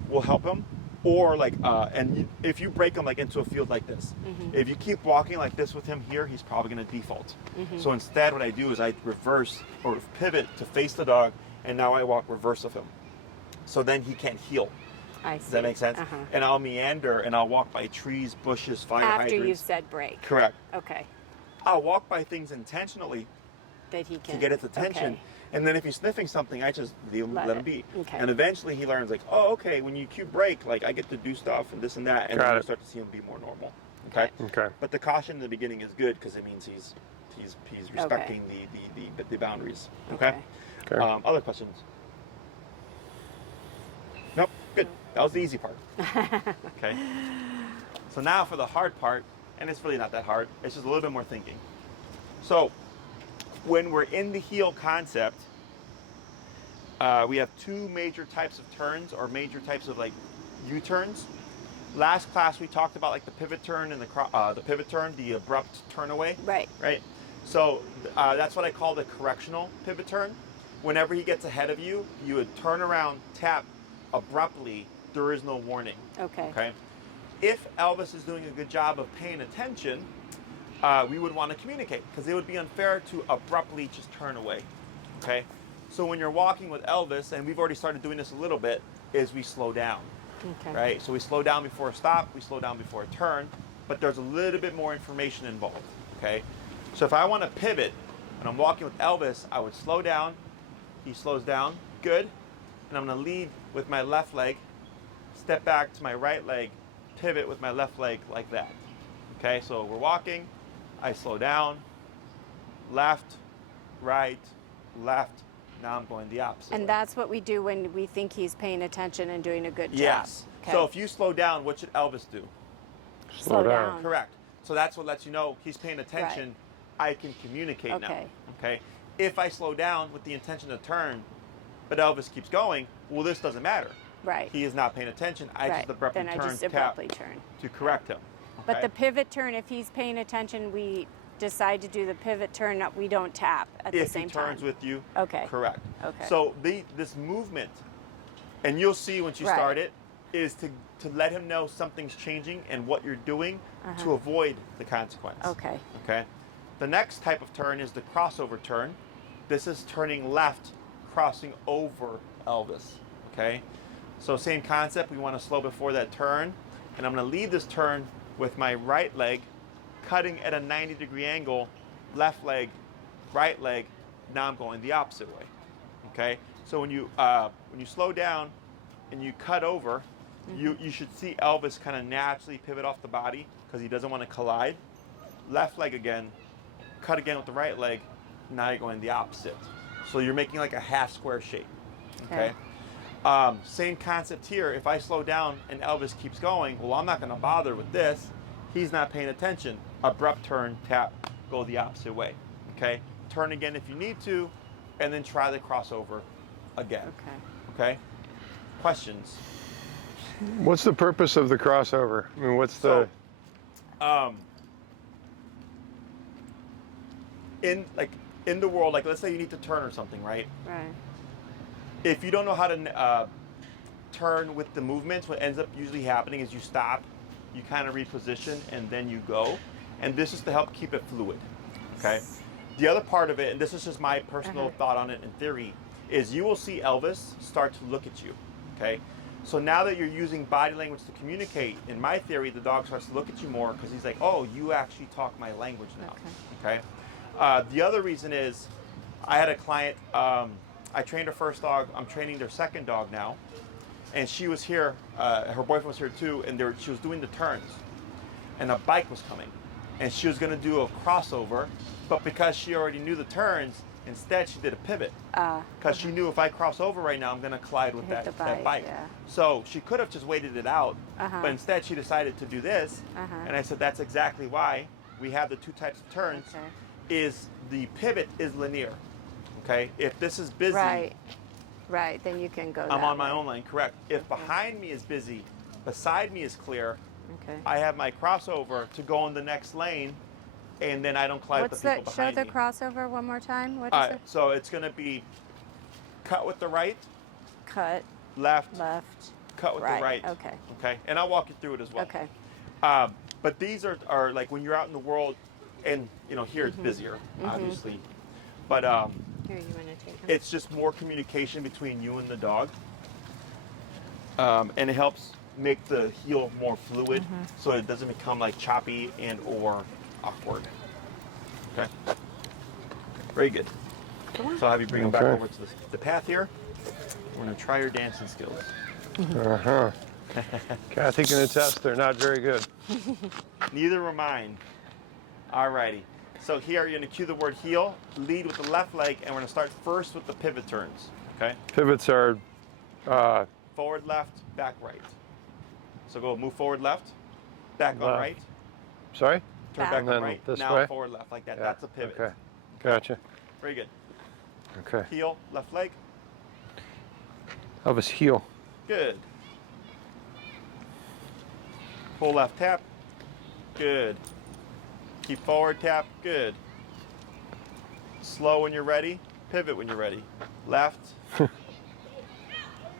will help him. Or like, if you break him like into a field like this, if you keep walking like this with him here, he's probably going to default. So instead, what I do is I reverse or pivot to face the dog, and now I walk reverse of him. So then he can't heel. I see. Does that make sense? Uh-huh. And I'll meander and I'll walk by trees, bushes, fire After hydrants. you've said break. Correct. Okay. I'll walk by things intentionally That he can. to get its attention. Okay. And then if he's sniffing something, I just let Let him it. be. Okay. And eventually he learns like, oh, okay, when you cue brake, like I get to do stuff and this and that, and Got then you it. start to see him be more normal. Okay. Okay. But the caution in the beginning is good because it means he's respecting the boundaries. Okay. Okay. Other questions? Nope. Good. That was the easy part. Okay. So now for the hard part, and it's really not that hard. It's just a little bit more thinking. So when we're in the heel concept, we have two major types of turns or major types of like U-turns. Last class we talked about like the pivot turn and the abrupt turn away. Right. Right. So that's what I call the correctional pivot turn. Whenever he gets ahead of you, you would turn around, tap abruptly. There is no warning. Okay. Okay. If Elvis is doing a good job of paying attention, we would want to communicate because it would be unfair to abruptly just turn away. Okay. So when you're walking with Elvis, and we've already started doing this a little bit, is we slow down. Okay. Right? So we slow down before a stop, we slow down before a turn, but there's a little bit more information involved. Okay. So if I want to pivot and I'm walking with Elvis, I would slow down. He slows down. Good. And I'm going to lead with my left leg, step back to my right leg, pivot with my left leg like that. Okay, so we're walking, I slow down, left, right, left, now I'm going the opposite way. And that's what we do when we think he's paying attention and doing a good job. Yes. Okay. So if you slow down, what should Elvis do? slow down. Correct. So that's what lets you know he's paying attention. I can communicate now. Okay. Okay. If I slow down with the intention to turn, but Elvis keeps going, well, this doesn't matter. Right. He is not paying attention. I right. just abruptly then turn, I just tap abruptly turn. to correct him. But Okay? the pivot turn, if he's paying attention, we decide to do the pivot turn. We don't tap at the if same he turns time. with you, Okay. correct. Okay. So this movement, and you'll see once you Right. start it, is to let him know something's changing and what you're doing to avoid the consequence. Okay. Okay. The next type of turn is the crossover turn. This is turning left, crossing over Elvis. Okay. So same concept. We want to slow before that turn, and I'm going to lead this turn with my right leg, cutting at a 90-degree angle, left leg, right leg, Now I'm going the opposite way. Okay? So when you slow down and you cut over, you should see Elvis kind of naturally pivot off the body because he doesn't want to collide. Left leg again, cut again with the right leg. Now you're going the opposite. So you're making like a half square shape. Okay? Same concept here. If I slow down and Elvis keeps going, well, I'm not going to bother with this. He's not paying attention. Abrupt turn, tap, go the opposite way. Okay? Turn again if you need to, and then try the crossover again. Okay? Questions? What's the purpose of the crossover? I mean, what's the... in the world, like let's say you need to turn or something, right? Right. If you don't know how to turn with the movements, what ends up usually happening is you stop, you kind of reposition, and then you go. And this is to help keep it fluid, okay? The other part of it, and this is just my personal thought on it in theory, is you will see Elvis start to look at you, okay? So now that you're using body language to communicate, in my theory, the dog starts to look at you more because he's like, oh, you actually talk my language now, okay? The other reason is I had a client, I trained her first dog, I'm training their second dog now, and she was here, her boyfriend was here too, and she was doing the turns, and a bike was coming, and she was gonna do a crossover, but because she already knew the turns, instead she did a pivot, because she knew if I cross over right now, I'm gonna collide with that bike. Yeah. So she could have just waited it out, but instead she decided to do this, and I said that's exactly why we have the two types of turns. Is the pivot is linear, okay? If this is busy, right, then you can go. I'm on my own lane, correct? If behind me is busy, beside me is clear, I have my crossover to go in the next lane, and then I don't collide with the people behind me. Show the crossover one more time. What is it? So it's going to be cut with the right, cut, left, cut with the right. Okay, and I'll walk you through it as well. Okay. But these are like when you're out in the world, and here it's busier, obviously, but here, you want to take them? it's just more communication between you and the dog, and it helps make the heel more fluid, so it doesn't become like choppy and or awkward. Okay, very good. So I'll have you bring them back over to the path here. We're going to try your dancing skills. Kathy can attest they're not very good. Neither are mine. Alrighty. So here you're going to cue the word heel, lead with the left leg, and we're going to start first with the pivot turns. Okay? Pivots are... forward left, back right. So go move forward left, back on right. Sorry? Turn back on right. This now way? forward left, like that. Yeah. That's a pivot. Okay. Gotcha. Very good. Okay. Heel, left leg. Elvis, heel. Good. Pull left tap. Good. Keep forward tap. Good. Slow when you're ready. Pivot when you're ready. Left.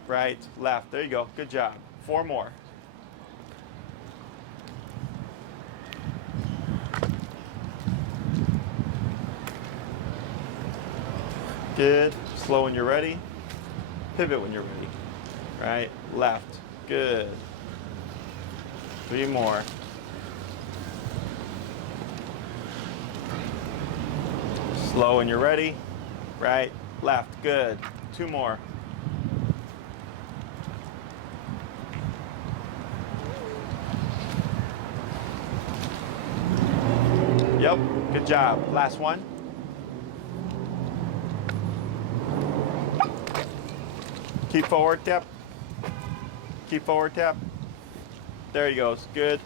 Right. Left. There you go. Good job. 4 more. Good. Slow when you're ready. Pivot when you're ready. Right. Left. Good. 3 more. Slow when you're ready. Right. Left. Good. 2 more. Yep. Good job. Last one. Keep forward tap. Keep forward tap. There he goes. Good.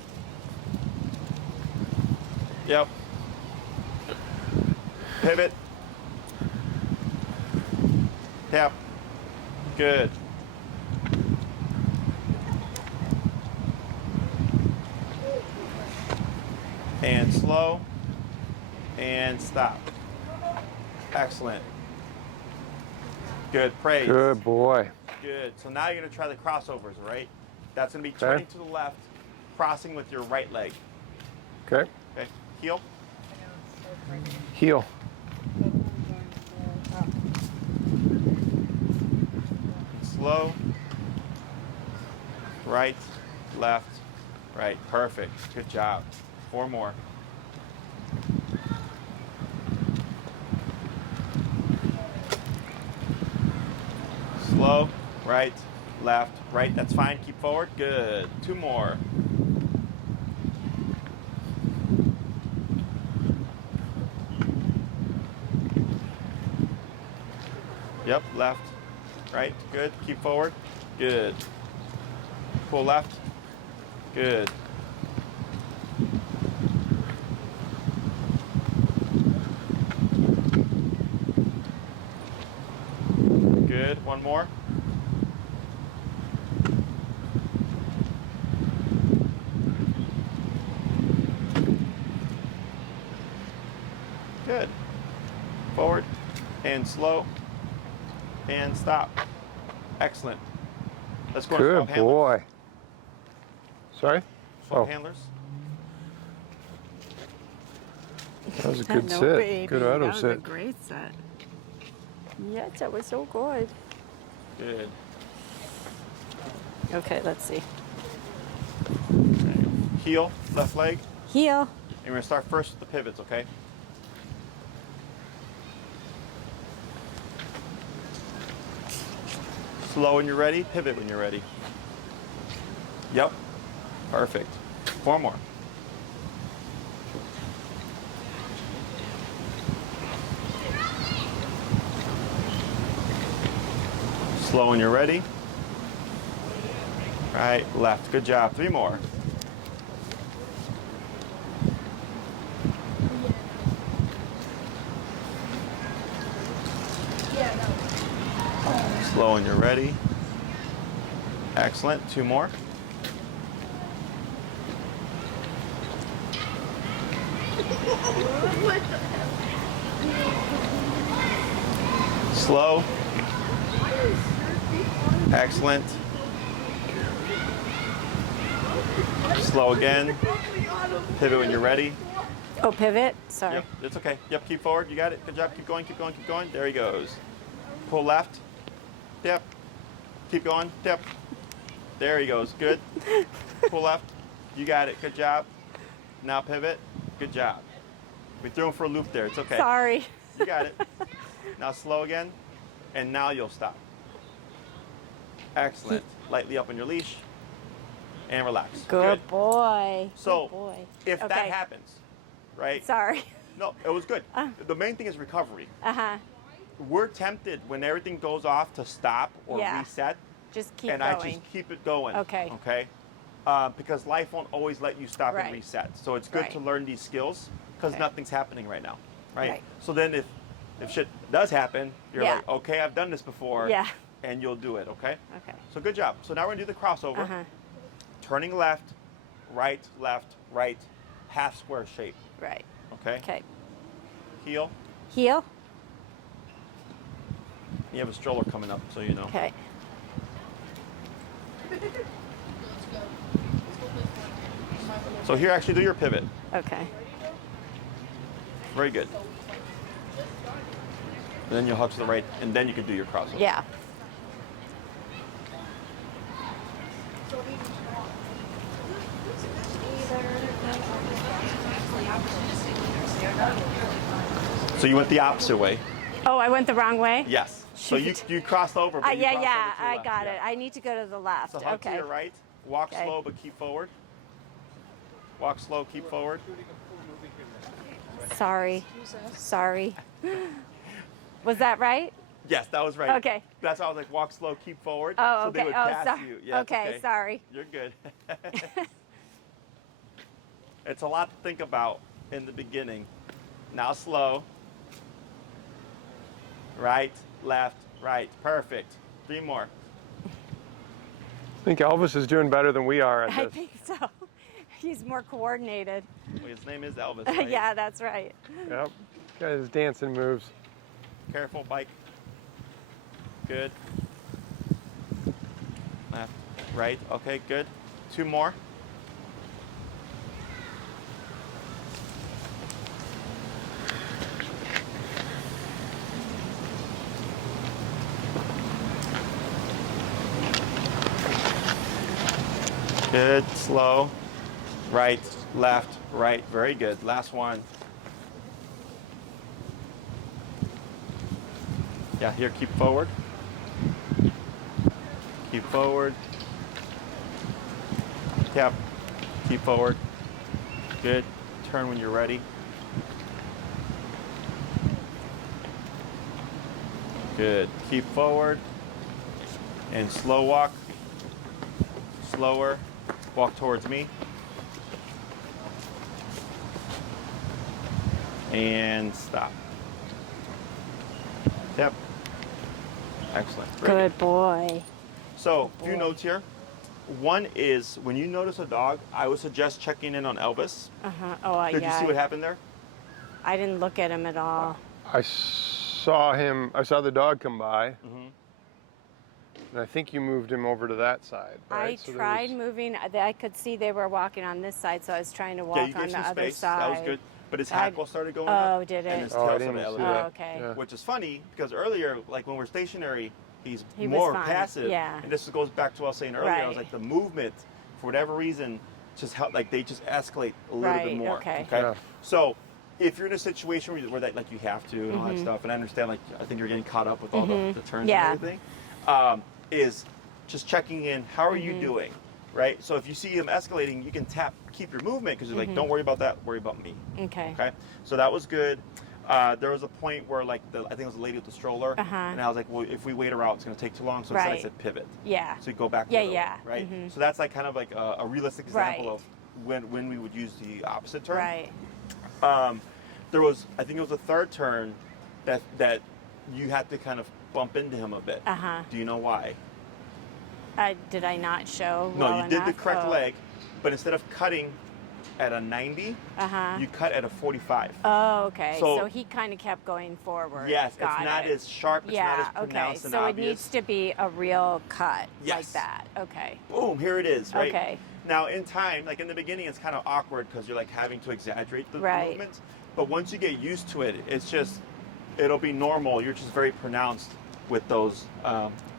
Yep. Pivot. Tap. Good. And slow. And stop. Excellent. Good. Praise. Good boy. Good. So now you're going to try the crossovers, right? That's going to be turning to the left, crossing with your right leg. Okay. Okay. Heel. Heel. Slow. Right, left, right. Perfect. Good job. 4 more. Slow. Right, left, right. That's fine. Keep forward. Good. 2 more. Yep, left, right. Good. Keep forward. Good. Pull left. Good. Good. 1 more. Good. Forward and slow and stop. Excellent. Let's go to Good swap handlers. boy. Sorry? Swap Oh. handlers. That was a good sit. Good auto That was sit. a great set. Yes, that was so good. Good. Okay, let's see. Okay. Heel, left leg. Heel. And we're gonna start first with the pivots, okay? Slow when you're ready, pivot when you're ready. Yep. Perfect. 4 more. Slow when you're ready. Right, left. Good job. 3 more. Slow when you're ready. Excellent. 2 more. Slow. Excellent. Slow again. Pivot when you're ready. Oh, pivot. Sorry. Yep, it's okay. Yep, keep forward. You got it. Good job. Keep going, keep going, keep going. There he goes. Pull left. Dip. Keep going. Dip. There he goes. Good. Pull left. You got it. Good job. Now pivot. Good job. We threw him for a loop there. It's okay. Sorry. You got it. Now slow again. And now you'll stop. Excellent. Lightly up on your leash. And relax. Good boy. So, Good boy. if that Okay. happens, right? Sorry. No, it was good. The main thing is recovery. Uh-huh. We're tempted when everything goes off to stop or Yeah. reset. Just keep and going. I just keep it going. Okay. Okay. Because life won't always let you stop Right. and reset. So it's good Right. to learn these skills because Okay. nothing's happening right now. Right? Right. So then if shit does happen, you're Yeah. like, okay, I've done this before. Yeah. And you'll do it, okay? Okay. So good job. So now we're gonna do the crossover. Uh-huh. Turning left, right, half square shape. Right. Okay? Okay. Heel. Heel. You have a stroller coming up, so you know. Okay. So here, actually do your pivot. Okay. Very good. And then you'll hook to the right, and then you can do your crossover. Yeah. So you went the opposite way. Oh, I went the wrong way? Yes. So Shoot. you crossed over. But you Yeah, crossed yeah, over to the I left, got yeah. it. I need to go to the left. So hug Okay. to your right. Walk Okay. slow, but keep forward. Walk slow, keep forward. Sorry. Sorry. Was that right? Yes, that was right. Okay. That's why I was like, walk slow, keep forward. Oh, so they okay. would Oh, pass sorry. you. Yeah, it's Okay, sorry. You're good. It's a lot to think about in the beginning. Now slow. Right, left, right. Perfect. 3 more. I think Elvis is doing better than we are at I this. think so. He's more coordinated. Wait, his name is Elvis, right? Yeah, that's right. Yep. Got his dancing moves. Careful, bike. Good. Left, right. Okay, good. 2 more. Good, slow. Right, left, right. Very good. Last one. Yeah, here, keep forward. Keep forward. Tap. Keep forward. Good. Turn when you're ready. Good. Keep forward. And slow walk. Slower. Walk towards me. And stop. Yep. Excellent. Very Good boy. So, a few notes here. One is when you notice a dog, I would suggest checking in on Elvis. Oh, Did you see what happened there? I didn't look at him at all. I saw the dog come by. And I think you moved him over to that side, right? I tried moving. I could see they were walking on this side, so I was trying to walk you on gave the some other space. side. That was good. But his hackle started going up. Oh, did And it? his Oh, I tail didn't started see elevating. that. Oh, okay. Yeah. Which is funny because earlier, like when we're stationary, he's He was more fine. passive. Yeah. And this goes back to what I was saying earlier. I was Right. like, the movement, for whatever reason, just help. Like they just escalate a little bit Right, more. okay. Yeah. So if you're in a situation where that like you have to and all that stuff, and I understand, like I think you're getting caught up with all the turns Yeah. and everything, is just checking in. How are you doing? Right. So if you see him escalating, you can tap, keep your movement because you're like, don't worry about that. Worry about me. Okay. Okay. So that was good. There was a point where like I think it was a lady with the stroller, and I was like, well, if we wait her out, it's going to take too long. So instead I Right. said pivot. Yeah. So you go back. Yeah, the other yeah. way, right. So that's like kind of like a realistic example Right. of when we would use the opposite turn. Right. There was, I think it was a third turn that you had to kind of bump into him a bit. Do you know why? Did I not show? No, well you did the enough? correct Oh. leg, but instead of cutting at a 90, you cut at a 45. Oh, okay. So- So he kind of kept going forward. Yes, Got it's not it. as sharp, it's Yeah. not as Okay. pronounced and So obvious. it needs to be a real cut like Yes. that. Okay. Boom, here it is, right? Okay. Now, in time, like in the beginning, it's kind of awkward because you're like having to exaggerate the Right. movements. But once you get used to it, it's just, it'll be normal. You're just very pronounced with those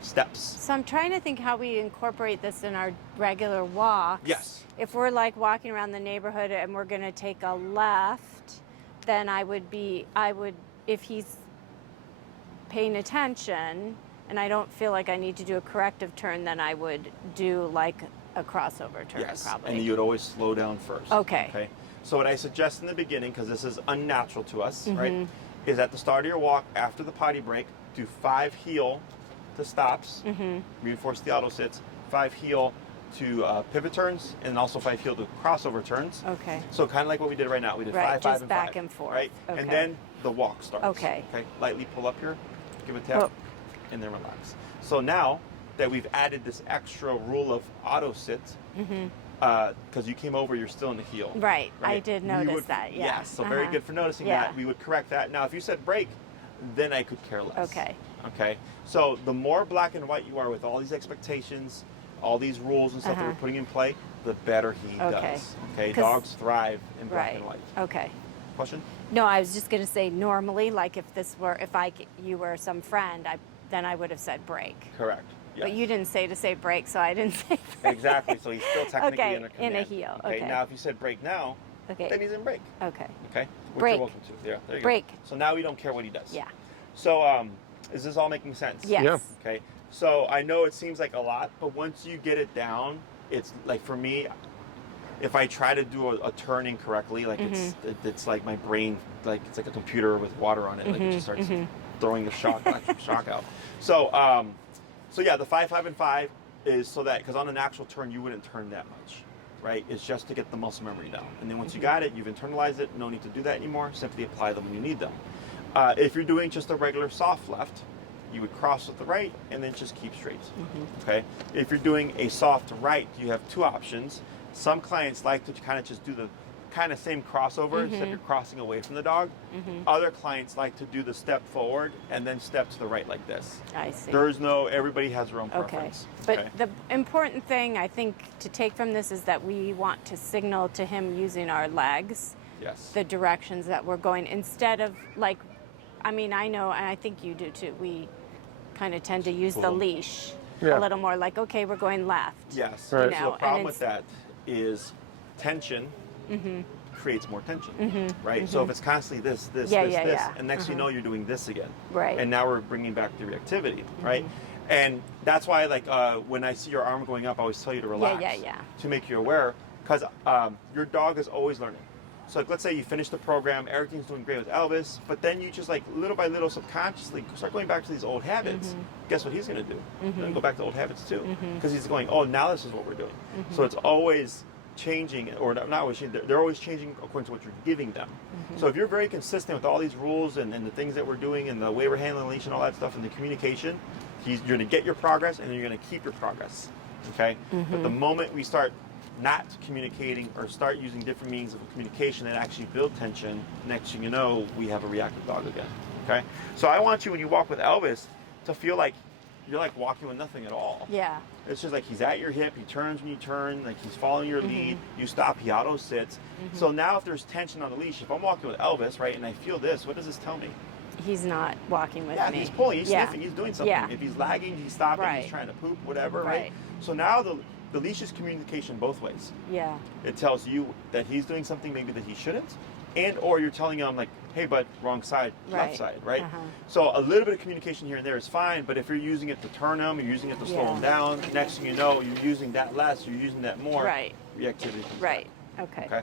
steps. So I'm trying to think how we incorporate this in our regular walks. Yes. If we're like walking around the neighborhood and we're going to take a left, then I would, if he's paying attention and I don't feel like I need to do a corrective turn, then I would do like a crossover turn Yes, probably. and you would always slow down first. Okay. Okay. So what I suggest in the beginning, because this is unnatural to us, Mm-hmm. right, is at the start of your walk, after the potty break, do 5 heel to stops, reinforce the auto sits, 5 heel to pivot turns, and also 5 heel to crossover turns. Okay. So kind of like what we did right now. We did Right, 5, 5, just and back 5. and forth. Right? Okay. And then the walk starts. Okay. Okay. Lightly pull up here, give a tap, Oh. and then relax. So now that we've added this extra rule of auto sit, because you came over, you're still in the heel. Right. I did We notice would- that. Yeah. Yes. So very good for noticing Yeah. that. We would correct that. Now, if you said break, then I could care less. Okay. Okay. So the more black and white you are with all these expectations, all these rules and stuff that we're putting in play, the better he Okay. does. Okay. 'Cause- Dogs thrive in black Right. and white. Okay. Question? No, I was just going to say normally, like if you were some friend, then I would have said break. Correct. Yes. But you didn't say to say break, so I didn't say break. Exactly. So he's still technically Okay, in a in command. a heel, okay. Now, if you said break now, Okay. then he's in break. Okay. Okay. Which Break. you're welcome to. Yeah. There you Break. go. So now we don't care what he does. Yeah. So is this all making sense? Yes. Yeah. Okay. So I know it seems like a lot, but once you get it down, it's like for me, if I try to do a turn incorrectly, like it's like my brain, like it's like a computer with water on it, like it just starts throwing the electric shock out. So yeah, the 5, 5, and 5 is so that because on an actual turn you wouldn't turn that much, right? It's just to get the muscle memory down, and then once you got it, you've internalized it. No need to do that anymore. Simply apply them when you need them. If you're doing just a regular soft left, you would cross with the right and then just keep straight. Okay. If you're doing a soft right, you have 2 options. Some clients like to kind of just do the kind of same crossover except you're crossing away from the dog. Other clients like to do the step forward and then step to the right like this. I see. Everybody has their own Okay. preference. But the important thing I think to take from this is that we want to signal to him using our legs Yes. the directions that we're going instead of like, I mean, I know, and I think you do too, we kind of tend to use the Cool. leash Yeah. a little more like, okay, we're going left. Yes. Right. You So know, the problem and with that is tension creates more tension, right? So if it's constantly this, Yeah, this, yeah, this, yeah. and next you know you're doing this again. Right. And now we're bringing back the reactivity, right? And that's why, like, when I see your arm going up, I always tell you to relax. Yeah. To make you aware, because your dog is always learning. So, like, let's say you finish the program, everything's doing great with Elvis, but then you just, like, little by little, subconsciously start going back to these old habits. Guess what he's going to do? He's going to go back to old habits too, because he's going, oh, now this is what we're doing. So it's always changing, or not always changing, they're always changing according to what you're giving them. So if you're very consistent with all these rules and the things that we're doing and the way we're handling the leash and all that stuff and the communication, you're going to get your progress and then you're going to keep your progress. Okay? But the moment we start not communicating or start using different means of communication that actually build tension, next thing you know, we have a reactive dog again. Okay? So I want you, when you walk with Elvis, to feel like you're like walking with nothing at all. Yeah. It's just like he's at your hip, he turns when you turn, like he's following your lead, you stop, he auto sits. So now if there's tension on the leash, if I'm walking with Elvis, right, and I feel this, what does this tell me? He's not walking with me. He's pulling, he's sniffing, he's doing something. Yeah. If he's lagging, he's stopping, Right. he's trying to poop, whatever, right? So now the leash is communication both ways. Yeah. It tells you that he's doing something maybe that he shouldn't, and or you're telling him like, hey bud, wrong side, left side, right? So a little bit of communication here and there is fine, but if you're using it to turn him, you're using it to slow him down, next thing you know, you're using that less, you're using that more, reactivity comes back. Okay. Okay.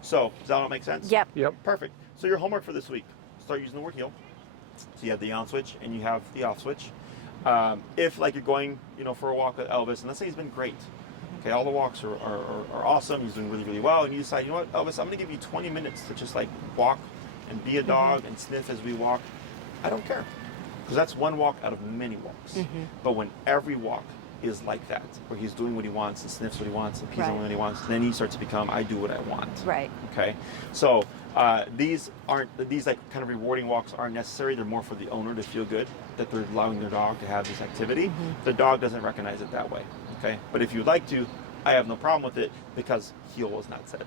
So does that all make sense? Yep. Perfect. So your homework for this week, start using the word heel. So you have the on switch and you have the off switch. If like you're going, for a walk with Elvis, and let's say he's been great. Okay, all the walks are awesome. He's doing really, really well. And you decide, you know what, Elvis, I'm going to give you 20 minutes to just like walk and be a dog and sniff as we walk. I don't care. Because that's one walk out of many walks. But when every walk is like that, where he's doing what he wants and sniffs what he wants and pees on what he wants, then he starts to become, I do what I want. Right. Okay. So these like kind of rewarding walks aren't necessary. They're more for the owner to feel good that they're allowing their dog to have this activity. The dog doesn't recognize it that way. Okay. But if you'd like to, I have no problem with it because heel was not said.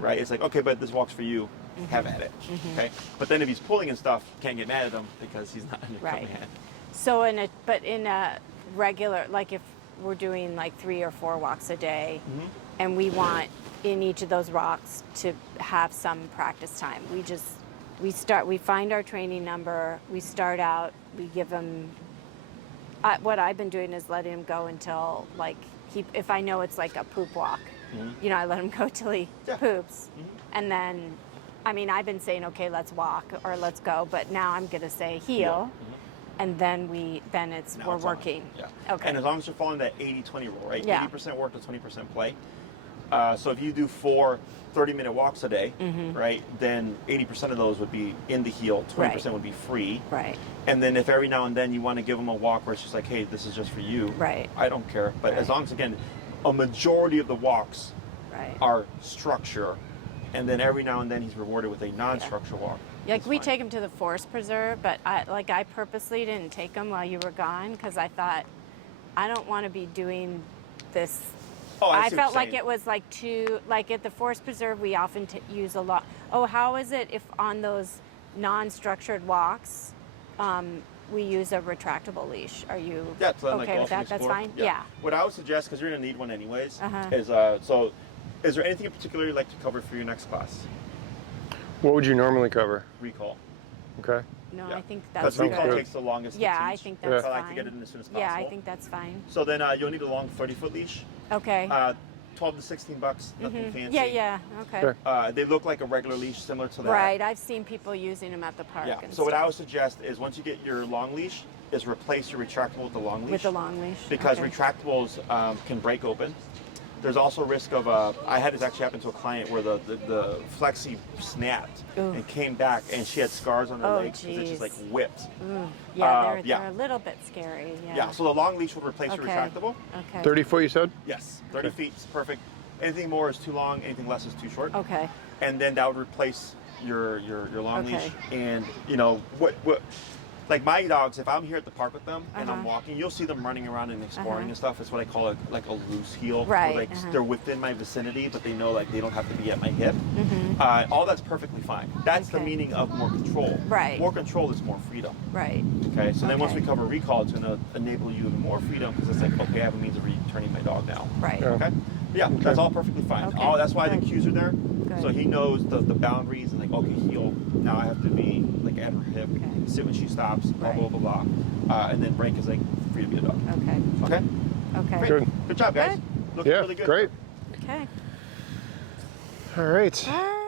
Right. It's like, okay, but this walk's for you. Have at it. Okay. But then if he's pulling and stuff, can't get mad at him because he's not in your command. So in a regular, like if we're doing like 3 or 4 walks a day, and we want in each of those walks to have some practice time, we find our training number, we start out, we give him. What I've been doing is letting him go until like if I know it's like a poop walk, I let him go till he poops, and then. I mean, I've been saying, okay, let's walk or let's go, but now I'm going to say heel, and then we're working. Okay. And as long as you're following that 80-20 rule, right? Yeah. 80% work to 20% play. So if you do 4 30-minute walks a day, right, then 80% of those would be in the heel, 20% would be free. Right. And then if every now and then you want to give them a walk where it's just like, hey, this is just for you. Right. I don't care. But as long as, again, a majority of the walks are structure, and then every now and then he's rewarded with a non-structure walk. Like we take him to the forest preserve, but I purposely didn't take him while you were gone because I thought I don't want to be doing this. Oh, I felt like it was like at the forest preserve we often use a lot. Oh, how is it if on those non-structured walks we use a retractable leash? Are you okay with that? That's fine. Yeah. What I would suggest, because you're going to need one anyways, is there anything in particular you'd like to cover for your next class? What would you normally cover? Recall. Okay. No, I think that's good. Because recall good. takes the longest to teach. Yeah, I think that's So fine. I like to get it in as soon as possible. Yeah, I think that's fine. So then you'll need a long 30-foot leash. Okay. 12 to 16 bucks, nothing fancy. Yeah, okay. Sure. They look like a regular leash, similar to that. Right, I've seen people using them at the park. Yeah. And So what stuff. I would suggest is once you get your long leash, is replace your retractable with the long leash. With the long leash. Because okay. retractables can break open. There's also risk of I had this actually happen to a client where the flexi snapped and came back, and she had scars on her legs because it just like whipped. Yeah, they're a little bit scary. Yeah. So the long leash will replace your retractable. Okay. 30 foot, you said? Yes. 30 feet is perfect. Anything more is too long. Anything less is too short. Okay. And then that would replace your long leash. And what like my dogs, if I'm here at the park with them and I'm walking, you'll see them running around and exploring and stuff. It's what I call a loose heel. Right. Where, they're within my vicinity, but they know they don't have to be at my hip. All that's perfectly fine. That's the meaning of more control. Right. More control is more freedom. Right. Okay. So then once we cover recall, it's going to enable you even more freedom because it's like, okay, I have a means of returning my dog now. Right. Yeah. Okay. Yeah, that's all perfectly fine. Okay. That's why the cues are there. Good. So he knows the boundaries and like, okay, heel. Now I have to be like at her hip, sit when she stops, blah, blah, blah, blah. And then break is like for you to be a dog. Okay. Okay? Okay. Great. Good. Good job, guys. Good. Looking Yeah, really good. great. Okay. All right. All right.